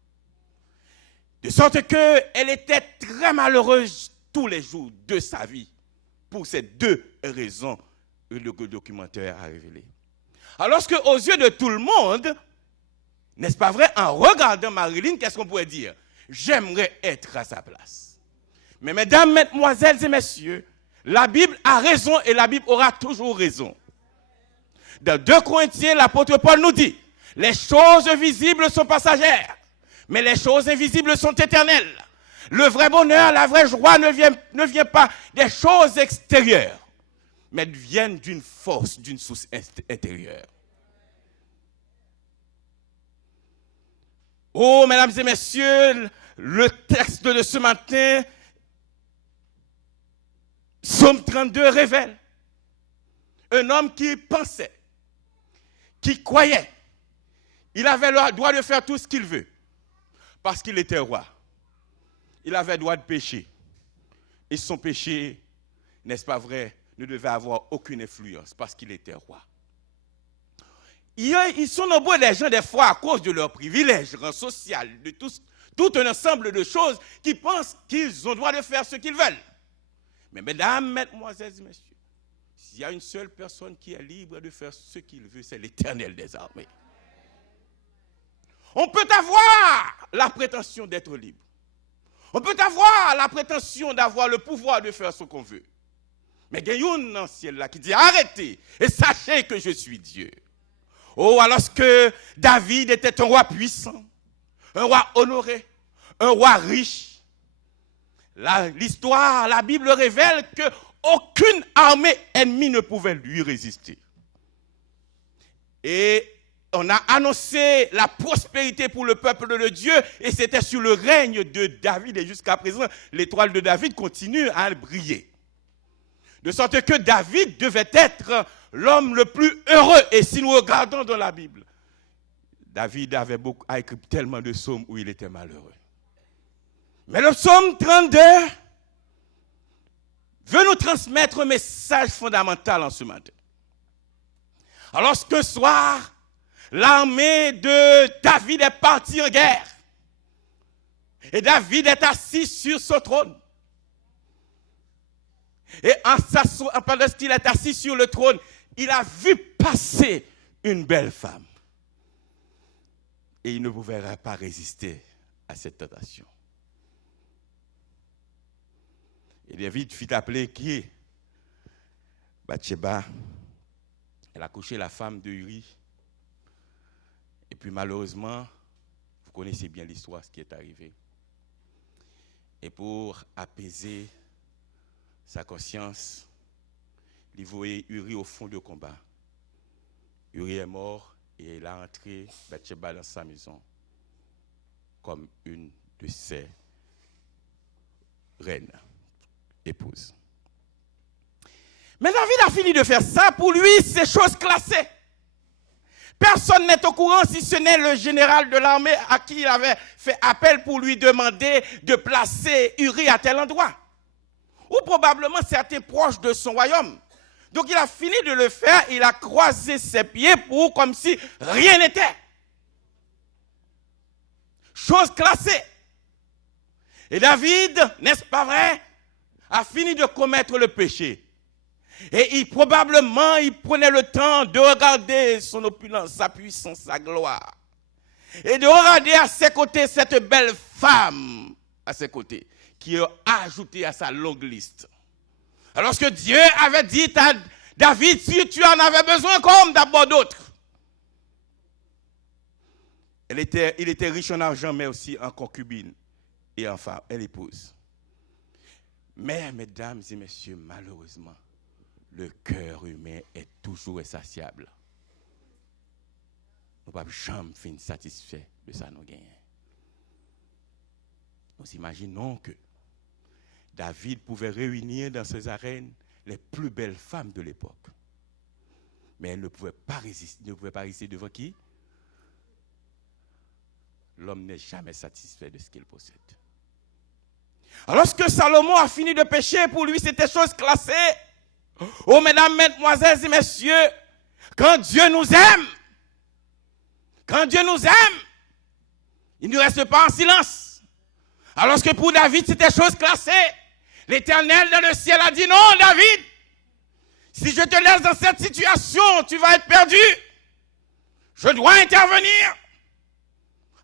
De sorte qu'elle était très malheureuse tous les jours de sa vie, pour ces deux raisons que le documentaire a révélées. Alors qu'aux yeux de tout le monde, n'est-ce pas vrai, en regardant Marilyn, qu'est-ce qu'on pourrait dire? J'aimerais être à sa place. Mais mesdames, mesdemoiselles et messieurs, la Bible a raison et la Bible aura toujours raison. Dans 2 Corinthiens, l'apôtre Paul nous dit, les choses visibles sont passagères, mais les choses invisibles sont éternelles. Le vrai bonheur, la vraie joie ne vient pas des choses extérieures, mais viennent d'une force, d'une source intérieure. Oh, mesdames et messieurs, le texte de ce matin, Psaume 32 révèle un homme qui pensait, qui croyait, il avait le droit de faire tout ce qu'il veut, parce qu'il était roi. Il avait le droit de pécher. Et son péché, n'est-ce pas vrai, ne devait avoir aucune influence, parce qu'il était roi. Ils sont nombreux les gens, des fois, à cause de leur privilège, rang social, de tout un ensemble de choses, qui pensent qu'ils ont le droit de faire ce qu'ils veulent. Mais mesdames, mesdemoiselles et messieurs, s'il y a une seule personne qui est libre de faire ce qu'il veut, c'est l'Éternel des armées. On peut avoir la prétention d'être libre. On peut avoir la prétention d'avoir le pouvoir de faire ce qu'on veut. Mais il y a une ancienne là qui dit arrêtez et sachez que je suis Dieu. Oh, alors que David était un roi puissant, un roi honoré, un roi riche. L'histoire, la Bible révèle qu'aucune armée ennemie ne pouvait lui résister. Et on a annoncé la prospérité pour le peuple de Dieu, et c'était sur le règne de David. Et jusqu'à présent, l'étoile de David continue à briller. De sorte que David devait être l'homme le plus heureux. Et si nous regardons dans la Bible, David a écrit tellement de psaumes où il était malheureux. Mais le psaume 32 veut nous transmettre un message fondamental en ce matin. Alors qu'un soir, l'armée de David est partie en guerre. Et David est assis sur son trône. Et pendant qu'il est assis sur le trône, il a vu passer une belle femme. Et il ne pouvait pas résister à cette tentation. Et David fit appeler qui? Bathsheba. Elle a couché la femme de Uri. Et puis malheureusement, vous connaissez bien l'histoire, ce qui est arrivé. Et pour apaiser sa conscience, il voyait Uri au fond du combat. Uri est mort et il a entré Bathsheba dans sa maison comme une de ses reines, épouses. Mais David a fini de faire ça. Pour lui, c'est chose classée. Personne n'est au courant si ce n'est le général de l'armée à qui il avait fait appel pour lui demander de placer Uri à tel endroit. Ou probablement certains proches de son royaume. Donc il a fini de le faire, il a croisé ses pieds pour comme si rien n'était. Chose classée. Et David, n'est-ce pas vrai, a fini de commettre le péché. Et probablement, il prenait le temps de regarder son opulence, sa puissance, sa gloire. Et de regarder à ses côtés cette belle femme, à ses côtés, qui a ajouté à sa longue liste. Alors que Dieu avait dit à David, si tu en avais besoin comme d'abord d'autres. Il était riche en argent, mais aussi en concubine et en femme, en épouse. Mais, mesdames et messieurs, malheureusement, le cœur humain est toujours insatiable. Nous ne pouvons jamais finir satisfait de ça nous gagnons. Nous imaginons que David pouvait réunir dans ses arènes les plus belles femmes de l'époque. Mais elle ne pouvait pas résister, ne pouvait pas résister devant qui? L'homme n'est jamais satisfait de ce qu'il possède. Alors, lorsque Salomon a fini de pécher, pour lui, c'était chose classée. Oh, mesdames, mesdemoiselles et messieurs, quand Dieu nous aime, il ne reste pas en silence. Alors que pour David, c'était chose classée. L'Éternel dans le ciel a dit, non, David, si je te laisse dans cette situation, tu vas être perdu. Je dois intervenir.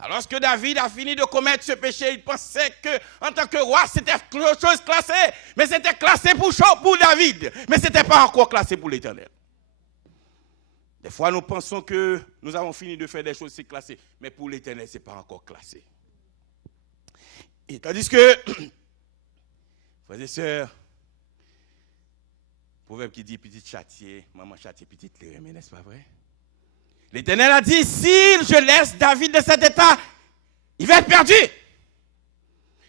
Alors que David a fini de commettre ce péché, il pensait qu'en tant que roi, c'était chose classée. Mais c'était classé pour David. Mais ce n'était pas encore classé pour l'Éternel. Des fois, nous pensons que nous avons fini de faire des choses classées. Mais pour l'Éternel, ce n'est pas encore classé. Et tandis que, frères et sœurs, proverbe qui dit petite châtier, maman châtier, petite les remet, n'est-ce pas vrai? L'Éternel a dit, si je laisse David de cet état, il va être perdu.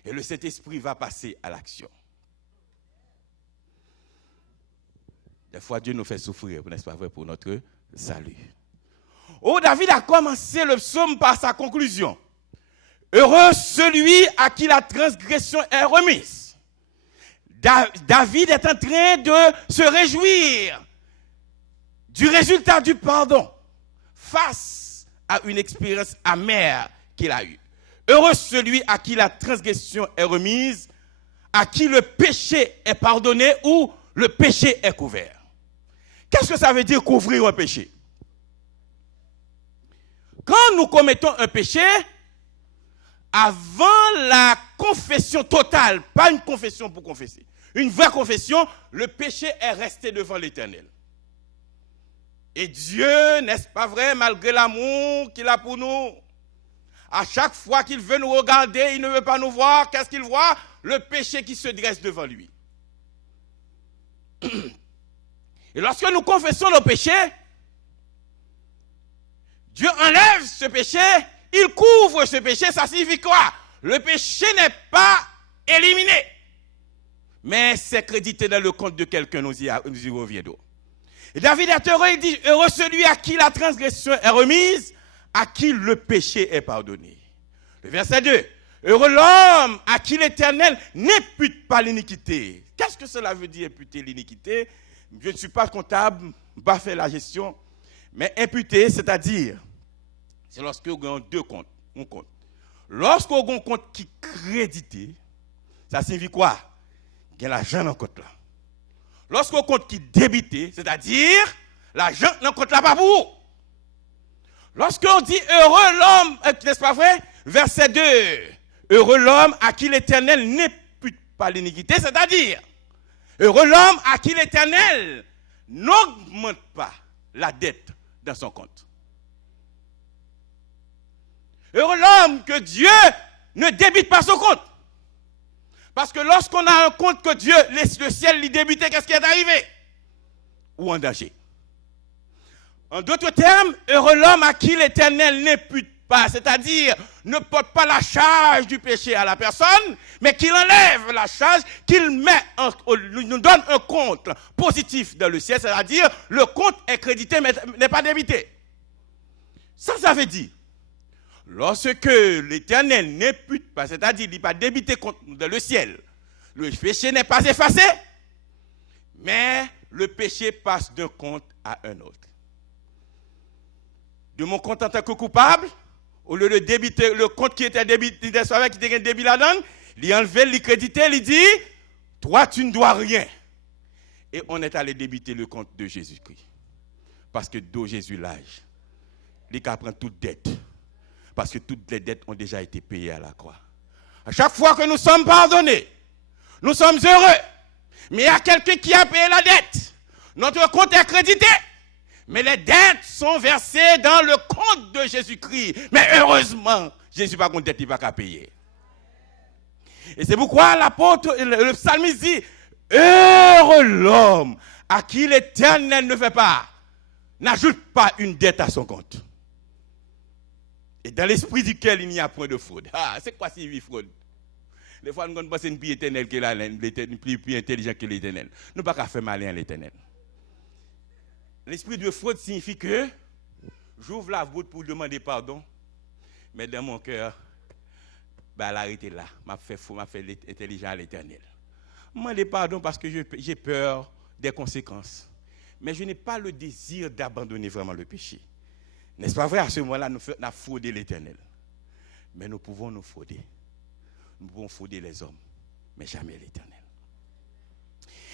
Et le Saint-Esprit va passer à l'action. Des fois, Dieu nous fait souffrir, n'est-ce pas vrai, pour notre salut. Oh, David a commencé le psaume par sa conclusion. Heureux celui à qui la transgression est remise. David est en train de se réjouir du résultat du pardon face à une expérience amère qu'il a eue. Heureux celui à qui la transgression est remise, à qui le péché est pardonné ou le péché est couvert. Qu'est-ce que ça veut dire couvrir un péché? Quand nous commettons un péché, avant la confession totale, pas une confession pour confesser, une vraie confession, le péché est resté devant l'Éternel. Et Dieu, n'est-ce pas vrai, malgré l'amour qu'il a pour nous, à chaque fois qu'il veut nous regarder, il ne veut pas nous voir. Qu'est-ce qu'il voit? Le péché qui se dresse devant lui. Et lorsque nous confessons nos péchés, Dieu enlève ce péché, il couvre ce péché. Ça signifie quoi? Le péché n'est pas éliminé, mais c'est crédité dans le compte de quelqu'un, nous y reviendrons. Et David est heureux, il dit, heureux celui à qui la transgression est remise, à qui le péché est pardonné. Le verset 2, heureux l'homme à qui l'Éternel n'impute pas l'iniquité. Qu'est-ce que cela veut dire, imputer l'iniquité? Je ne suis pas comptable, pas faire la gestion, mais imputer, c'est-à-dire, c'est lorsque on a deux comptes, on compte. Lorsqu'on a un compte qui est crédité, ça signifie quoi? Il y a l'argent dans le compte là. Lorsqu'on compte qui est débité, c'est-à-dire, l'argent dans le compte là pas pour vous. Lorsqu'on dit heureux l'homme, n'est-ce pas vrai? Verset 2, heureux l'homme à qui l'Éternel n'impute pas l'iniquité, c'est-à-dire, heureux l'homme à qui l'Éternel n'augmente pas la dette dans son compte. Heureux l'homme que Dieu ne débite pas son compte. Parce que lorsqu'on a un compte que Dieu laisse le ciel lui débiter, qu'est-ce qui est arrivé? Ou en danger. En d'autres termes, heureux l'homme à qui l'Éternel n'impute pas, c'est-à-dire ne porte pas la charge du péché à la personne, mais qu'il enlève la charge, qu'il nous donne un compte positif dans le ciel, c'est-à-dire le compte est crédité mais n'est pas débité. Ça veut dire, lorsque l'Éternel n'impute pas, c'est-à-dire il n'est pas débité dans le ciel, le péché n'est pas effacé, mais le péché passe d'un compte à un autre. De mon compte en tant que coupable, au lieu de débiter le compte qui était débité, qui était débit là-dedans, il a enlevé, il crédité, il dit, toi tu ne dois rien. Et on est allé débiter le compte de Jésus-Christ. Parce que de Jésus l'âge, il prend toute dette. Parce que toutes les dettes ont déjà été payées à la croix. À chaque fois que nous sommes pardonnés, nous sommes heureux. Mais il y a quelqu'un qui a payé la dette. Notre compte est crédité. Mais les dettes sont versées dans le compte de Jésus-Christ. Mais heureusement, Jésus n'a pas de dette, il n'a pas qu'à payer. Et c'est pourquoi l'apôtre, le psalmiste dit, heureux l'homme à qui l'Éternel ne fait pas, n'ajoute pas une dette à son compte. Et dans l'esprit duquel il n'y a point de fraude. Ah, c'est quoi si fraude? Des fois, nous pensons une plus éternelle que la, plus intelligent que l'Éternel. Nous ne pouvons pas faire mal à l'Éternel. l'esprit de fraude signifie que j'ouvre la voûte pour demander pardon, mais dans mon cœur, l'arrêter là. M'a fait l'intelligent à l'Éternel. Demander pardon parce que j'ai peur des conséquences. Mais je n'ai pas le désir d'abandonner vraiment le péché. N'est-ce pas vrai? À ce moment-là, nous avons fraudé l'Éternel. Mais nous pouvons nous frauder. Nous pouvons frauder les hommes, mais jamais l'Éternel.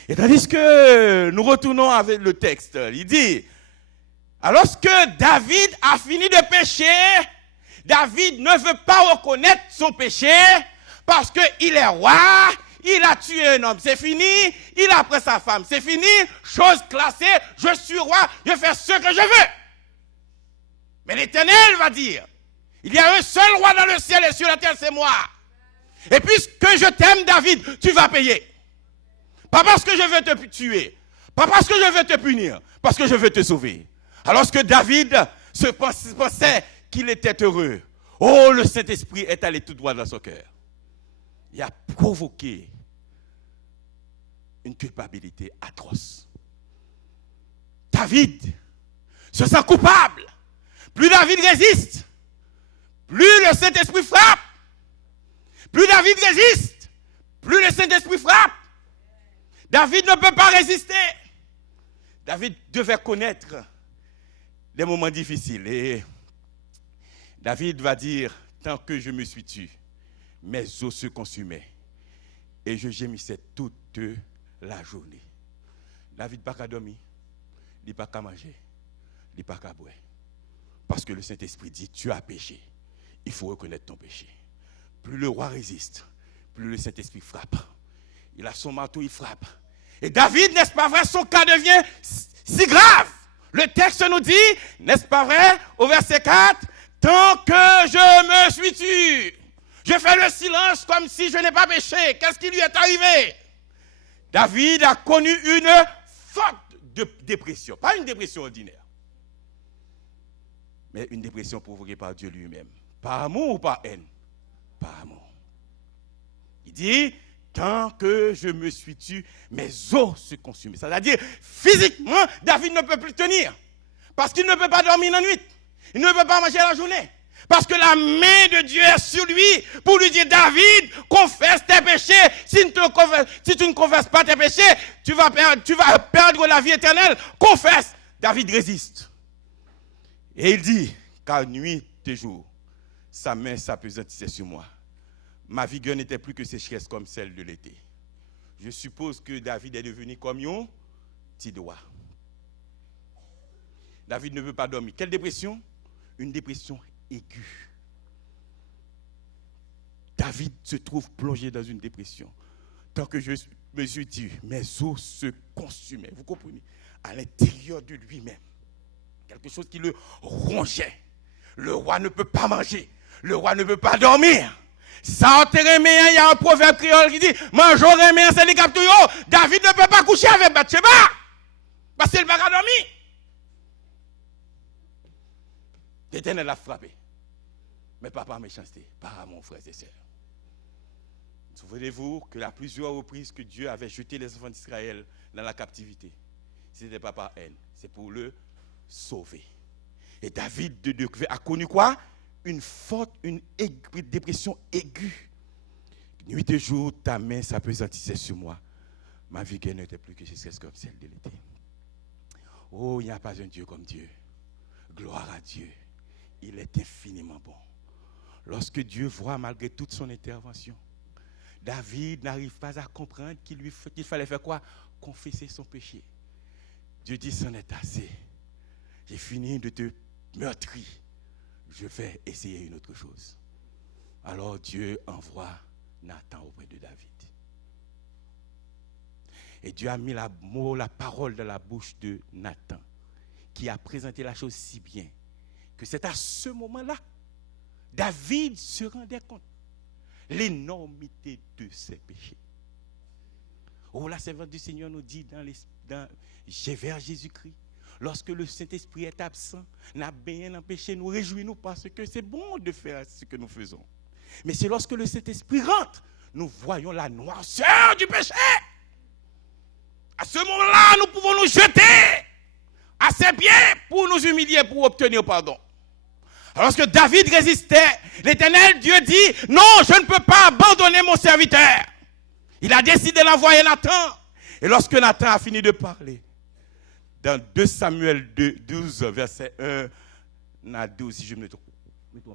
Et tandis que nous retournons avec le texte, il dit, alors que David a fini de pécher, David ne veut pas reconnaître son péché parce qu'il est roi, il a tué un homme, c'est fini, il a pris sa femme, c'est fini, chose classée, je suis roi, je fais ce que je veux. Mais l'Éternel va dire, il y a un seul roi dans le ciel et sur la terre, c'est moi. Et puisque je t'aime, David, tu vas payer. Pas parce que je veux te tuer, pas parce que je veux te punir, parce que je veux te sauver. Alors que David pensait qu'il était heureux, oh, le Saint-Esprit est allé tout droit dans son cœur. Il a provoqué une culpabilité atroce. David se sent coupable. Plus David résiste, plus le Saint-Esprit frappe. Plus David résiste, plus le Saint-Esprit frappe. David ne peut pas résister. David devait connaître des moments difficiles. Et David va dire, tant que je me suis tué, mes os se consumaient. Et je gémissais toute la journée. David n'a pas qu'à dormir, il n'a pas qu'à manger, il n'a pas qu'à boire. Parce que le Saint-Esprit dit, tu as péché. Il faut reconnaître ton péché. Plus le roi résiste, plus le Saint-Esprit frappe. Il a son marteau, il frappe. Et David, n'est-ce pas vrai, son cas devient si grave. Le texte nous dit, n'est-ce pas vrai, au verset 4, tant que je me suis tué, je fais le silence comme si je n'ai pas péché. Qu'est-ce qui lui est arrivé? David a connu une forte dépression. Pas une dépression ordinaire, mais une dépression provoquée par Dieu lui-même. Par amour ou par haine? Par amour. Il dit, tant que je me suis tué, mes os se consument. C'est-à-dire, physiquement, David ne peut plus tenir. Parce qu'il ne peut pas dormir la nuit. Il ne peut pas manger la journée. Parce que la main de Dieu est sur lui pour lui dire, David, confesse tes péchés. Si tu ne confesses pas tes péchés, tu vas perdre la vie éternelle. Confesse. David résiste. Et il dit, car nuit et jour, sa main s'appesantissait sur moi. Ma vigueur n'était plus que sécheresse comme celle de l'été. Je suppose que David est devenu comme un petit doigt. David ne veut pas dormir. Quelle dépression? Une dépression aiguë. David se trouve plongé dans une dépression. Tant que je me suis dit, mes os se consumaient. Vous comprenez? À l'intérieur de lui-même. Quelque chose qui le rongeait. Le roi ne peut pas manger. Le roi ne peut pas dormir. Ça, il y a un proverbe créole qui dit, mangeons remé, c'est les captures. David ne peut pas coucher avec Bathsheba. Parce qu'il ne peut pas dormir. L'Éternel l'a frappé. Mais pas par méchanceté, par amour, frères et sœurs. Souvenez-vous que à plusieurs reprises que Dieu avait jeté les enfants d'Israël dans la captivité. Ce n'était pas par haine, c'est pour le sauver. Et David a connu quoi? Une dépression aiguë. Nuit et jour, ta main s'appesantissait sur moi. Ma vigueur n'était plus que sécheresse comme celle de l'été. Oh, il n'y a pas un Dieu comme Dieu. Gloire à Dieu. Il est infiniment bon. Lorsque Dieu voit malgré toute son intervention, David n'arrive pas à comprendre qu'il fallait faire quoi? Confesser son péché. Dieu dit, c'en est assez. J'ai fini de te meurtrir. Je vais essayer une autre chose. Alors Dieu envoie Nathan auprès de David. Et Dieu a mis la parole dans la bouche de Nathan, qui a présenté la chose si bien, que c'est à ce moment-là, David se rendait compte l'énormité de ses péchés. Oh, la servante du Seigneur nous dit dans vers Jésus-Christ, lorsque le Saint-Esprit est absent, n'a bien empêché, nous réjouissons parce que c'est bon de faire ce que nous faisons. Mais c'est lorsque le Saint-Esprit rentre, nous voyons la noirceur du péché. À ce moment-là, nous pouvons nous jeter. À ce ses pieds pour nous humilier, pour obtenir pardon. Alors que David résistait, l'Éternel Dieu dit, non, je ne peux pas abandonner mon serviteur. Il a décidé d'envoyer Nathan. Et lorsque Nathan a fini de parler, dans 2 Samuel 12, verset 1 à 12, si je ne me trompe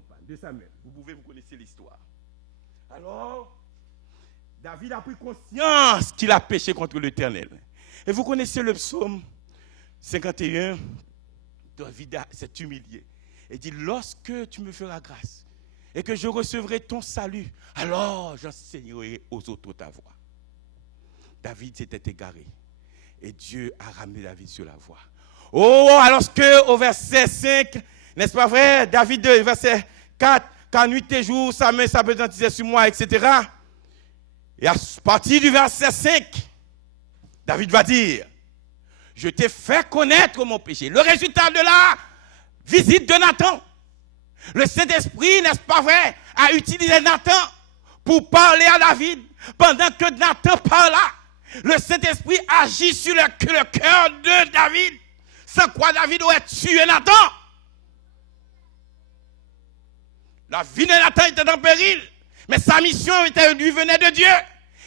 pas, 2 Samuel, vous connaissez l'histoire. Alors, David a pris conscience qu'il a péché contre l'Éternel. Et vous connaissez le psaume 51, David s'est humilié. Et dit, lorsque tu me feras grâce et que je recevrai ton salut, alors j'enseignerai aux autres ta voie. David s'était égaré et Dieu a ramené David sur la voie. Oh, alors que au verset 5, n'est-ce pas vrai, David, verset 4, quand nuit et jour, sa main s'appétissait sur moi, etc. Et à partir du verset 5, David va dire, je t'ai fait connaître mon péché. Le résultat de la visite de Nathan. Le Saint-Esprit, n'est-ce pas vrai, a utilisé Nathan pour parler à David. Pendant que Nathan parla, le Saint-Esprit agit sur le cœur de David. Sans quoi David aurait tué Nathan. La vie de Nathan était en péril. Mais sa mission lui venait de Dieu.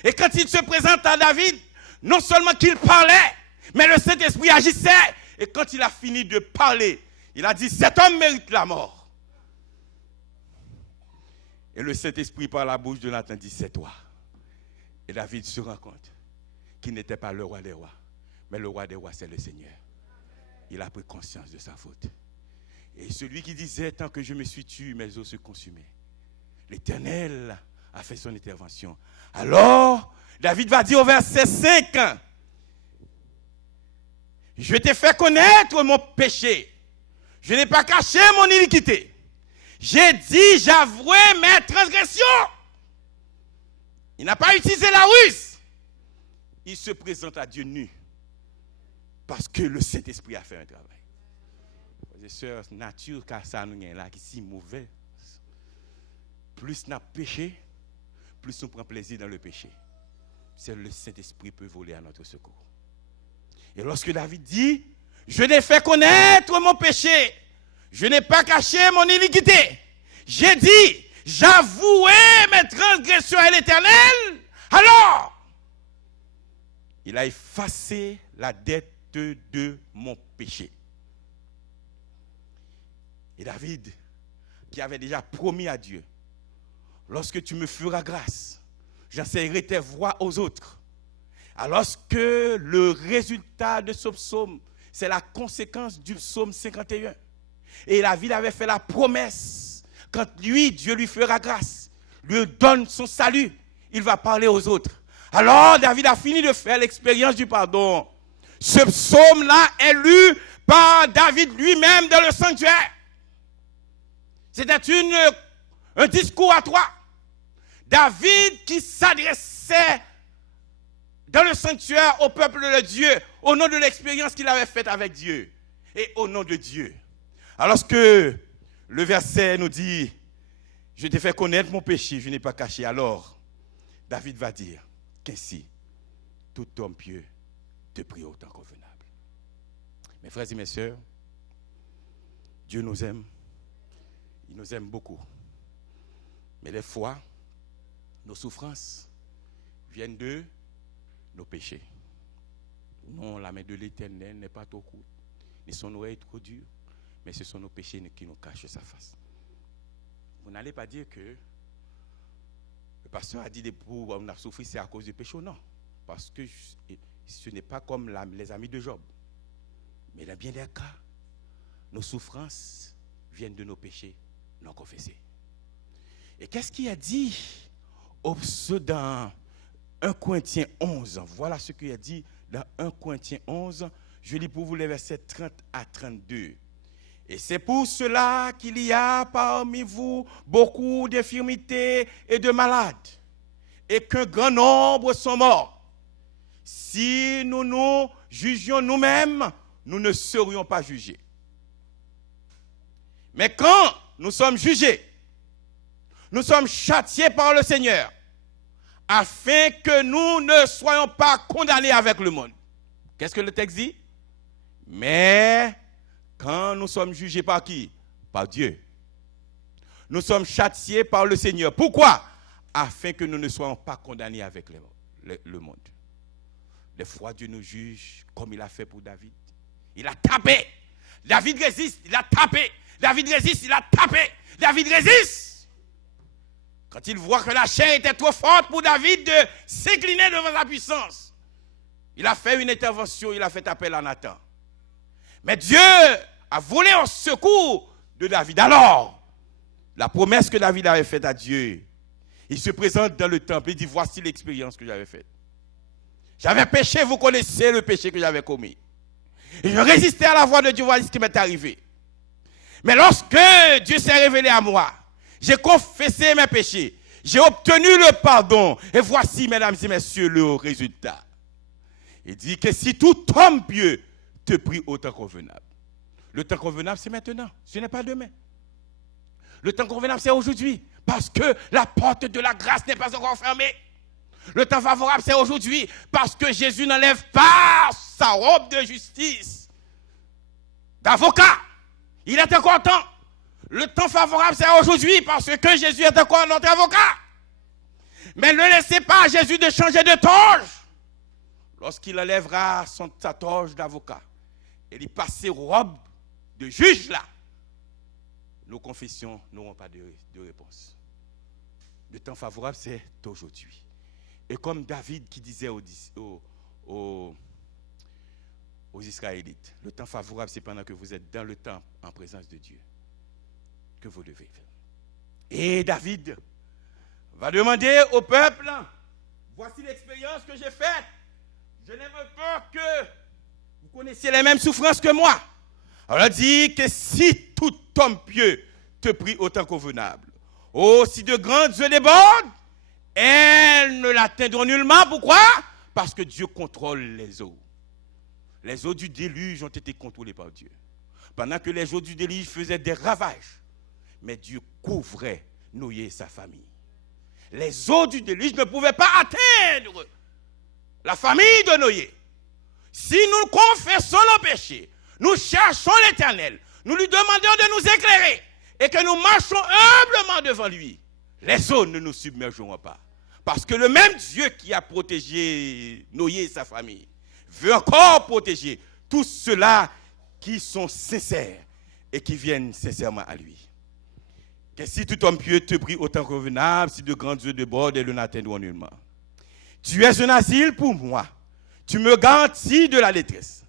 Et quand il se présente à David, non seulement qu'il parlait, mais le Saint-Esprit agissait. Et quand il a fini de parler, il a dit, cet homme mérite la mort. Et le Saint-Esprit par la bouche de Nathan dit, c'est toi. Et David se rend compte qu'il n'était pas le roi des rois, mais le roi des rois, c'est le Seigneur. Il a pris conscience de sa faute. Et celui qui disait, tant que je me suis tué, mes os se consumaient. L'Éternel a fait son intervention. Alors, David va dire au verset 5, je t'ai fait connaître mon péché. Je n'ai pas caché mon iniquité. J'ai dit, j'avouerai mes transgressions. Il n'a pas utilisé la ruse. Il se présente à Dieu nu. Parce que le Saint-Esprit a fait un travail. Frères et sœurs, nature, car ça nous est là, qui est si mauvais. Plus nous péché, plus nous prenons plaisir dans le péché. C'est le Saint-Esprit peut voler à notre secours. Et lorsque David dit, je n'ai fait connaître mon péché, je n'ai pas caché mon iniquité, j'ai dit, j'avouerai mes transgressions à l'Éternel, alors, il a effacé la dette de mon péché. Et David, qui avait déjà promis à Dieu, lorsque tu me feras grâce, j'enseignerai tes voies aux autres. Alors que le résultat de ce psaume, c'est la conséquence du psaume 51. Et David avait fait la promesse, quand lui, Dieu lui fera grâce, lui donne son salut, il va parler aux autres. Alors David a fini de faire l'expérience du pardon. Ce psaume-là est lu par David lui-même dans le sanctuaire. C'était un discours à trois. David qui s'adressait dans le sanctuaire au peuple de Dieu, au nom de l'expérience qu'il avait faite avec Dieu et au nom de Dieu. Alors que le verset nous dit, je t'ai fait connaître mon péché, je n'ai pas caché. Alors, David va dire qu'ainsi, tout homme pieux te prie au temps convenable. Mes frères et mes sœurs, Dieu nous aime, il nous aime beaucoup. Mais des fois, nos souffrances viennent de nos péchés. Non, la main de l'Éternel n'est pas trop courte, ni son oreille trop dure, mais ce sont nos péchés qui nous cachent sa face. Vous n'allez pas dire que le pasteur a dit on a souffert, c'est à cause du péché. Non, parce que ce n'est pas comme les amis de Job. Mais dans bien des cas, nos souffrances viennent de nos péchés non confessés. Et qu'est-ce qu'il a dit dans 1 Corinthiens 11? Voilà ce qu'il a dit dans 1 Corinthiens 11. Je lis pour vous les versets 30 à 32. Et c'est pour cela qu'il y a parmi vous beaucoup d'infirmités et de malades, et qu'un grand nombre sont morts. Si nous nous jugions nous-mêmes, nous ne serions pas jugés. Mais quand nous sommes jugés, nous sommes châtiés par le Seigneur, afin que nous ne soyons pas condamnés avec le monde. Qu'est-ce que le texte dit? Mais Quand nous sommes jugés par qui? Par Dieu. Nous sommes châtiés par le Seigneur. Pourquoi? Afin que nous ne soyons pas condamnés avec le monde. Des fois, Dieu nous juge comme il a fait pour David. Il a tapé. David résiste, il a tapé. David résiste, il a tapé. David résiste. Quand il voit que la chair était trop forte pour David de s'incliner devant la puissance, il a fait une intervention, il a fait appel à Nathan. Mais Dieu a volé au secours de David. Alors, la promesse que David avait faite à Dieu, il se présente dans le temple et dit, voici l'expérience que j'avais faite. J'avais péché, vous connaissez le péché que j'avais commis. Et je résistais à la voix de Dieu, voici ce qui m'est arrivé. Mais lorsque Dieu s'est révélé à moi, j'ai confessé mes péchés, j'ai obtenu le pardon. Et voici, mesdames et messieurs, le résultat. Il dit que si tout homme pieux te prie au temps convenable. Le temps convenable, c'est maintenant, ce n'est pas demain. Le temps convenable, c'est aujourd'hui, parce que la porte de la grâce n'est pas encore fermée. Le temps favorable, c'est aujourd'hui, parce que Jésus n'enlève pas sa robe de justice d'avocat. Il est encore temps. Le temps favorable, c'est aujourd'hui, parce que Jésus est encore notre avocat. Mais ne laissez pas à Jésus de changer de toge. Lorsqu'il enlèvera sa toge d'avocat et il passe ses robes de juge là, nos confessions n'auront pas de réponse. Le temps favorable, c'est aujourd'hui. Et comme David qui disait aux Israélites, le temps favorable, c'est pendant que vous êtes dans le temps en présence de Dieu que vous devez faire. Et David va demander au peuple, voici l'expérience que j'ai faite. Je n'aime pas que vous connaissiez les mêmes souffrances que moi. Alors il dit que si tout homme pieux te prie au temps convenable, oh, si de grandes eaux débordent, elles ne l'atteindront nullement. Pourquoi? Parce que Dieu contrôle les eaux. Les eaux du déluge ont été contrôlées par Dieu. Pendant que les eaux du déluge faisaient des ravages, mais Dieu couvrait Noé et sa famille. Les eaux du déluge ne pouvaient pas atteindre la famille de Noé. Si nous confessons nos péchés, nous cherchons l'Éternel, nous lui demandons de nous éclairer et que nous marchons humblement devant lui, les eaux ne nous submergeront pas. Parce que le même Dieu qui a protégé Noé et sa famille veut encore protéger tous ceux-là qui sont sincères et qui viennent sincèrement à lui. Que si tout homme pieux te prie au temps convenable, si de grandes eaux débordent, elles ne l'atteindront nullement. Tu es un asile pour moi. Tu me garantis de la détresse.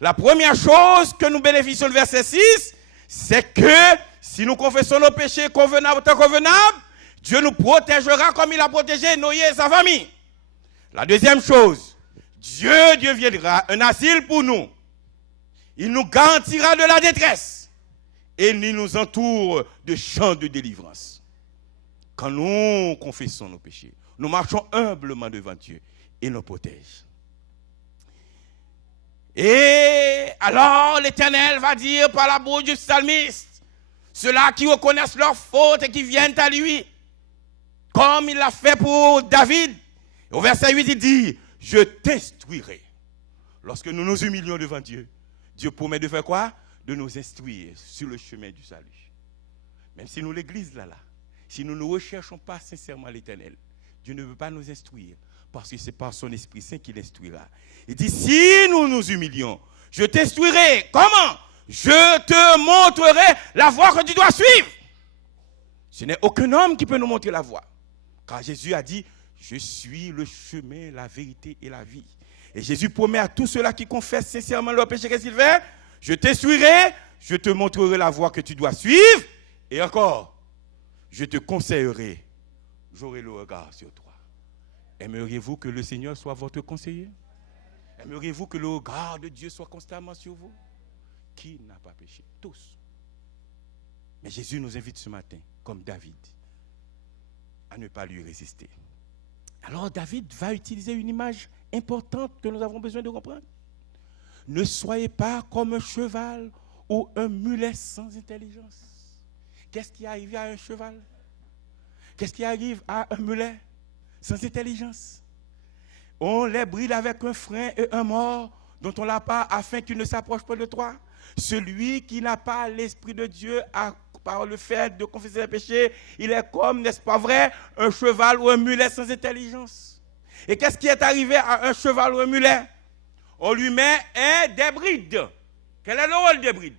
La première chose que nous bénéficions du verset 6, c'est que si nous confessons nos péchés convenables au temps convenable, Dieu nous protégera comme il a protégé Noé et sa famille. La deuxième chose, Dieu deviendra un asile pour nous. Il nous garantira de la détresse et il nous entoure de champs de délivrance. Quand nous confessons nos péchés, nous marchons humblement devant Dieu et nous protège. Et alors l'Éternel va dire par la bouche du psalmiste, ceux-là qui reconnaissent leurs fautes et qui viennent à lui, comme il l'a fait pour David. Au verset 8, il dit, je t'instruirai. Lorsque nous nous humilions devant Dieu, Dieu promet de faire quoi? De nous instruire sur le chemin du salut. Même si nous, l'église, là, si nous ne recherchons pas sincèrement l'Éternel, Dieu ne veut pas nous instruire, parce que c'est par son Esprit Saint qu'il instruira. Il dit, si nous nous humilions, je t'instruirai. Comment? Je te montrerai la voie que tu dois suivre. Ce n'est aucun homme qui peut nous montrer la voie. Car Jésus a dit, je suis le chemin, la vérité et la vie. Et Jésus promet à tous ceux-là qui confessent sincèrement leur péché, qu'est-ce qu'il fait? Je t'instruirai, je te montrerai la voie que tu dois suivre. Et encore, je te conseillerai, j'aurai le regard sur toi. Aimeriez-vous que le Seigneur soit votre conseiller? Aimeriez-vous que le regard de Dieu soit constamment sur vous? Qui n'a pas péché? Tous. Mais Jésus nous invite ce matin, comme David, à ne pas lui résister. Alors David va utiliser une image importante que nous avons besoin de comprendre. Ne soyez pas comme un cheval ou un mulet sans intelligence. Qu'est-ce qui arrive à un cheval? Qu'est-ce qui arrive à un mulet sans intelligence? On les bride avec un frein et un mors dont on l'a pas afin qu'il ne s'approche pas de toi. Celui qui n'a pas l'Esprit de Dieu par le fait de confesser les péchés, il est comme, n'est-ce pas vrai, un cheval ou un mulet sans intelligence. Et qu'est-ce qui est arrivé à un cheval ou un mulet? On lui met des brides. Quel est le rôle des brides?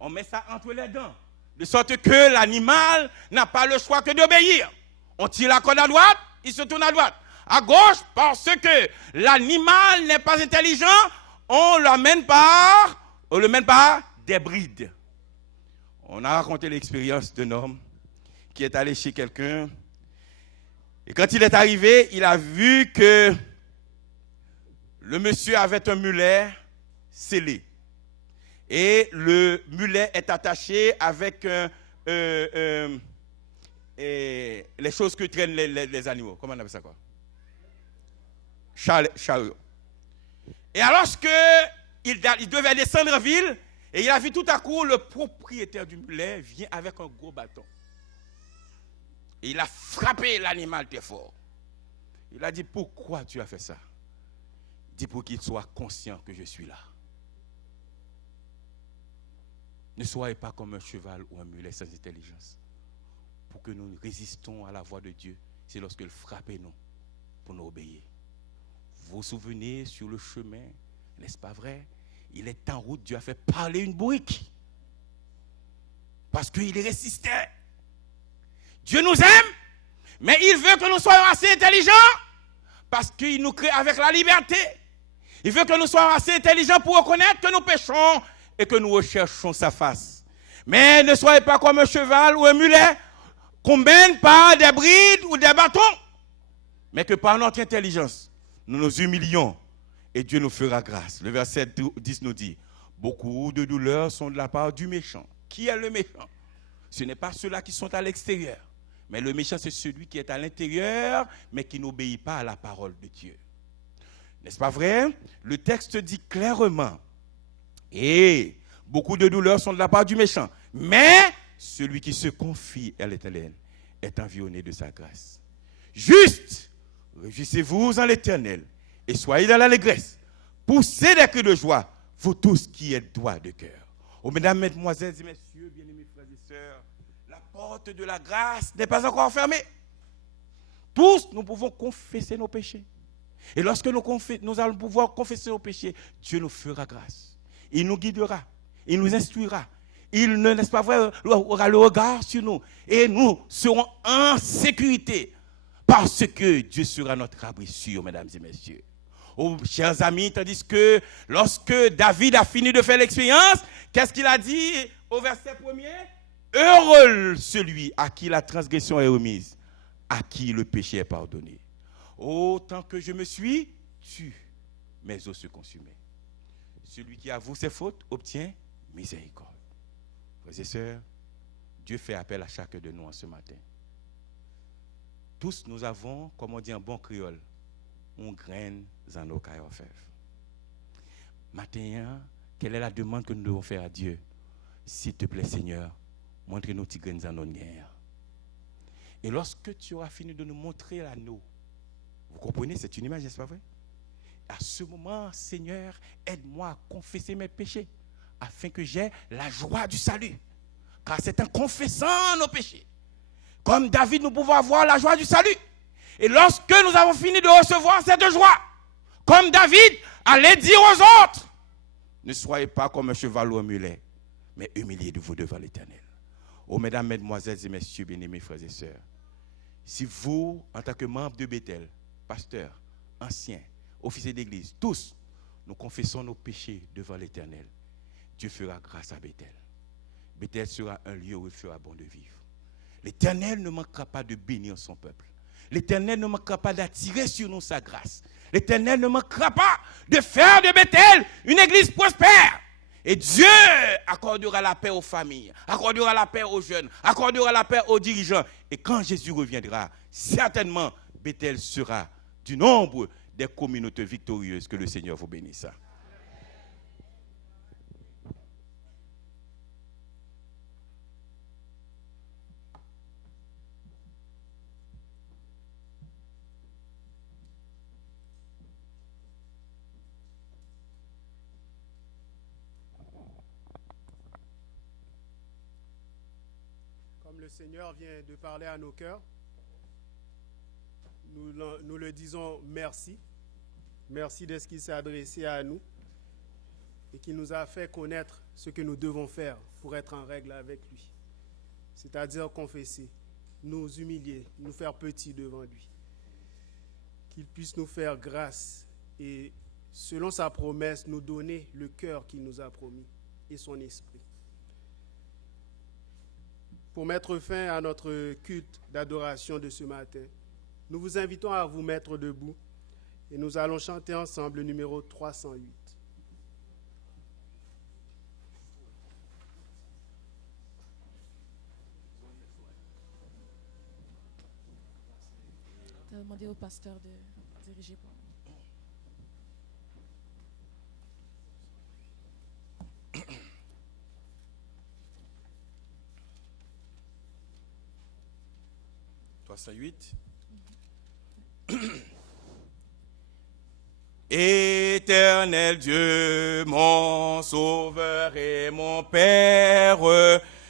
On met ça entre les dents, de sorte que l'animal n'a pas le choix que d'obéir. On tire la corde à droite, il se tourne à droite. À gauche, parce que l'animal n'est pas intelligent, on le mène par des brides. On a raconté l'expérience d'un homme qui est allé chez quelqu'un. Et quand il est arrivé, il a vu que le monsieur avait un mulet scellé. Et le mulet est attaché avec les choses que traînent les animaux. Comment on appelle ça quoi? Chariot. Et alors qu'il devait descendre en ville, et il a vu tout à coup le propriétaire du mulet vient avec un gros bâton. Et il a frappé l'animal très fort. Il a dit, pourquoi tu as fait ça? Il dit, pour qu'il soit conscient que je suis là. Ne soyez pas comme un cheval ou un mulet sans intelligence. Pour que nous résistons à la voix de Dieu, c'est lorsqu'il frappe nous pour nous obéir. Vous vous souvenez sur le chemin, n'est-ce pas vrai? Il est en route, Dieu a fait parler une bourrique. Parce qu'il résistait. Dieu nous aime, mais il veut que nous soyons assez intelligents parce qu'il nous crée avec la liberté. Il veut que nous soyons assez intelligents pour reconnaître que nous péchons et que nous recherchons sa face. Mais ne soyez pas comme un cheval ou un mulet qu'on mène par des brides ou des bâtons, mais que par notre intelligence, nous nous humilions et Dieu nous fera grâce. Le verset 10 nous dit, beaucoup de douleurs sont de la part du méchant. Qui est le méchant? Ce n'est pas ceux-là qui sont à l'extérieur, mais le méchant c'est celui qui est à l'intérieur, mais qui n'obéit pas à la parole de Dieu. N'est-ce pas vrai? Le texte dit clairement, et beaucoup de douleurs sont de la part du méchant, mais celui qui se confie à l'Éternel est environné de sa grâce. Juste, réjouissez-vous en l'Éternel et soyez dans l'allégresse. Poussez des cris de joie, vous tous qui êtes droits de cœur. Oh, mesdames, mesdemoiselles et messieurs, bien-aimés frères et sœurs, la porte de la grâce n'est pas encore fermée. Tous, nous pouvons confesser nos péchés. Et lorsque nous allons pouvoir confesser nos péchés, Dieu nous fera grâce. Il nous guidera, il nous instruira. Il ne, n'est-ce pas vrai, aura le regard sur nous. Et nous serons en sécurité parce que Dieu sera notre abri sûr, mesdames et messieurs. Oh, chers amis, tandis que lorsque David a fini de faire l'expérience, qu'est-ce qu'il a dit au verset 1er? Heureux celui à qui la transgression est remise, à qui le péché est pardonné. Autant que je me suis tu, mes os se consumaient. Celui qui avoue ses fautes obtient miséricorde. Frères et sœurs, Dieu fait appel à chacun de nous en ce matin. Tous nous avons, comme on dit en bon créole, une graine dans nos cailles orfèvres. Maintenant, quelle est la demande que nous devons faire à Dieu? S'il te plaît, Seigneur, montre-nous tes graines dans nos guerres. Et lorsque tu auras fini de nous montrer l'anneau, vous comprenez, c'est une image, n'est-ce pas vrai? À ce moment, Seigneur, aide-moi à confesser mes péchés, afin que j'aie la joie du salut. Car c'est en confessant nos péchés, comme David, nous pouvons avoir la joie du salut. Et lorsque nous avons fini de recevoir cette joie, comme David, allez dire aux autres, ne soyez pas comme un cheval ou un mulet, mais humiliez-vous devant l'Éternel. Oh, mesdames, mesdemoiselles et messieurs, bien-aimés frères et sœurs, si vous, en tant que membres de Bethel, pasteurs, anciens, officiers d'église, tous, nous confessons nos péchés devant l'Éternel, Dieu fera grâce à Bethel. Bethel sera un lieu où il fera bon de vivre. L'Éternel ne manquera pas de bénir son peuple. L'Éternel ne manquera pas d'attirer sur nous sa grâce. L'Éternel ne manquera pas de faire de Bethel une église prospère. Et Dieu accordera la paix aux familles, accordera la paix aux jeunes, accordera la paix aux dirigeants. Et quand Jésus reviendra, certainement, Bethel sera du nombre des communautés victorieuses. Que le Seigneur vous bénisse. Comme le Seigneur vient de parler à nos cœurs, nous le disons merci. Merci de ce qu'il s'est adressé à nous et qu'il nous a fait connaître ce que nous devons faire pour être en règle avec lui. C'est-à-dire confesser, nous humilier, nous faire petits devant lui. Qu'il puisse nous faire grâce et, selon sa promesse, nous donner le cœur qu'il nous a promis et son esprit. Pour mettre fin à notre culte d'adoration de ce matin, nous vous invitons à vous mettre debout et nous allons chanter ensemble le numéro 308. Je vais demander au pasteur de diriger pour nous. Éternel Dieu, mon Sauveur et mon Père,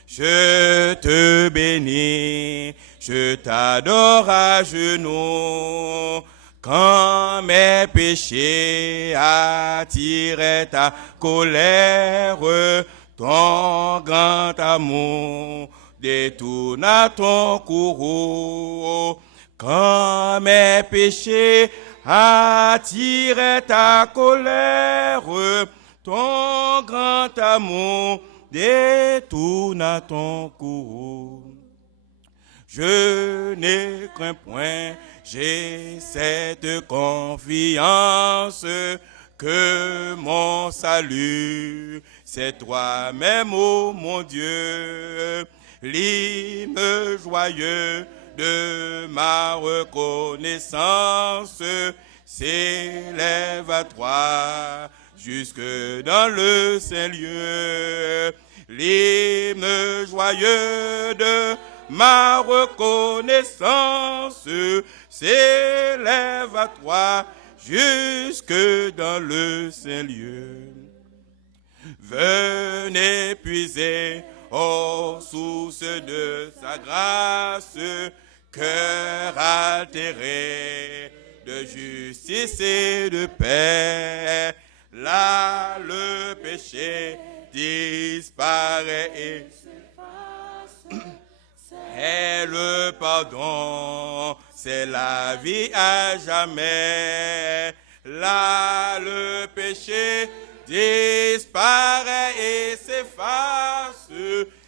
je te bénis, je t'adore à genoux. Quand mes péchés attiraient ta colère, ton grand amour détourna ton courroux. Quand mes péchés attiraient ta colère, ton grand amour détourna ton courroux. Je n'ai craint point, j'ai cette confiance que mon salut, c'est toi-même, ô mon Dieu, l'hymne joyeux de ma reconnaissance s'élève à toi jusque dans le saint lieu. L'hymne joyeux de ma reconnaissance s'élève à toi jusque dans le saint lieu. Venez puiser aux sources de sa grâce, cœur altéré de justice et de paix. Là le péché disparaît et et le pardon, c'est la vie à jamais. Là le péché disparaît et s'efface,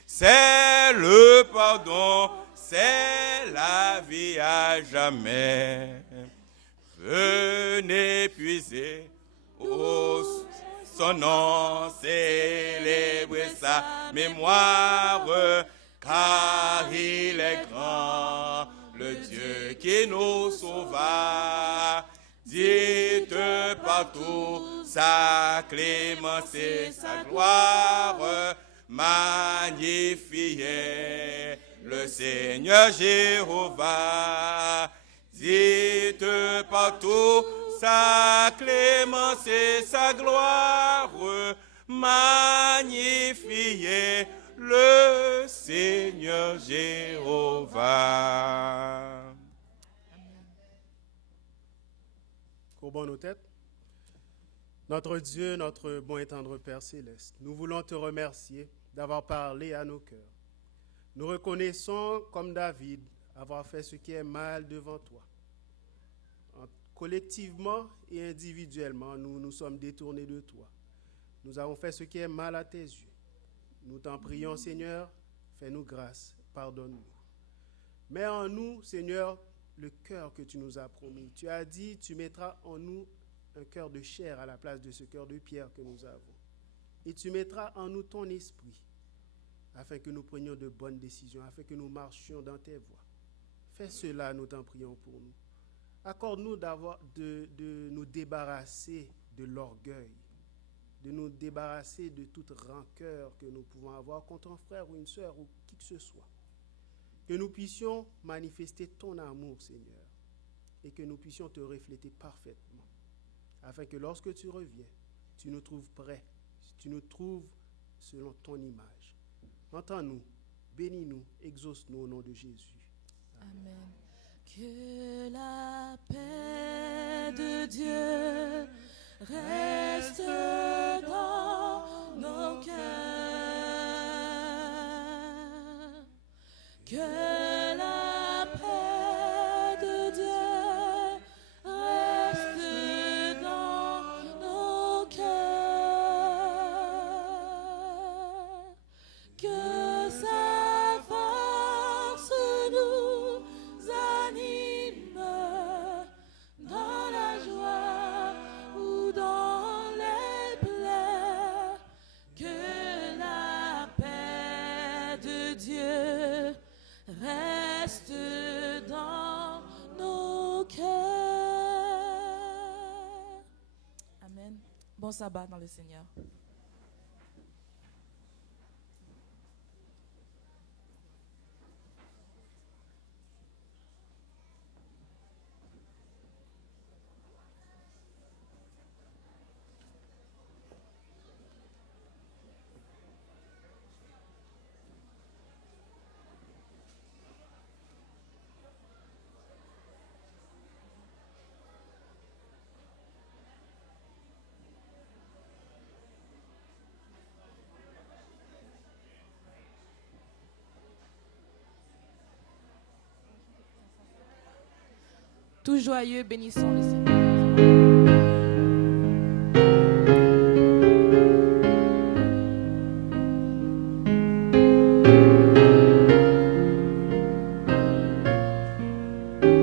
c'est le pardon, c'est la vie à jamais. Venez puiser son nom, célébrer sa mémoire, car il est grand, le Dieu qui nous sauva. Dites partout sa clémence et sa gloire, magnifiez le Seigneur Jéhovah. Dites partout sa clémence et sa gloire, magnifiez le Seigneur Jéhovah. Courbons nos têtes. Notre Dieu, notre bon et tendre Père céleste, nous voulons te remercier d'avoir parlé à nos cœurs. Nous reconnaissons, comme David, avoir fait ce qui est mal devant toi. Collectivement et individuellement, nous nous sommes détournés de toi. Nous avons fait ce qui est mal à tes yeux. Nous t'en prions, Seigneur, fais-nous grâce, pardonne-nous. Mets en nous, Seigneur, le cœur que tu nous as promis. Tu as dit, tu mettras en nous un cœur de chair à la place de ce cœur de pierre que nous avons. Et tu mettras en nous ton esprit, afin que nous prenions de bonnes décisions, afin que nous marchions dans tes voies. Fais cela, nous t'en prions pour nous. Accorde-nous de nous débarrasser de l'orgueil, de nous débarrasser de toute rancœur que nous pouvons avoir contre un frère ou une sœur ou qui que ce soit. Que nous puissions manifester ton amour, Seigneur, et que nous puissions te refléter parfaitement, afin que lorsque tu reviens, tu nous trouves prêts, tu nous trouves selon ton image. Entends-nous Bénis-nous, exauce-nous au nom de Jésus. Amen. Que la paix de Dieu reste dans nos cœurs. Que la paix de Dieu reste dans nos cœurs. Que sa force nous anime dans la joie ou dans les plaies. Que la paix de Dieu reste dans nos cœurs. Amen. Bon sabbat dans le Seigneur. Tout joyeux, bénissons le Seigneur.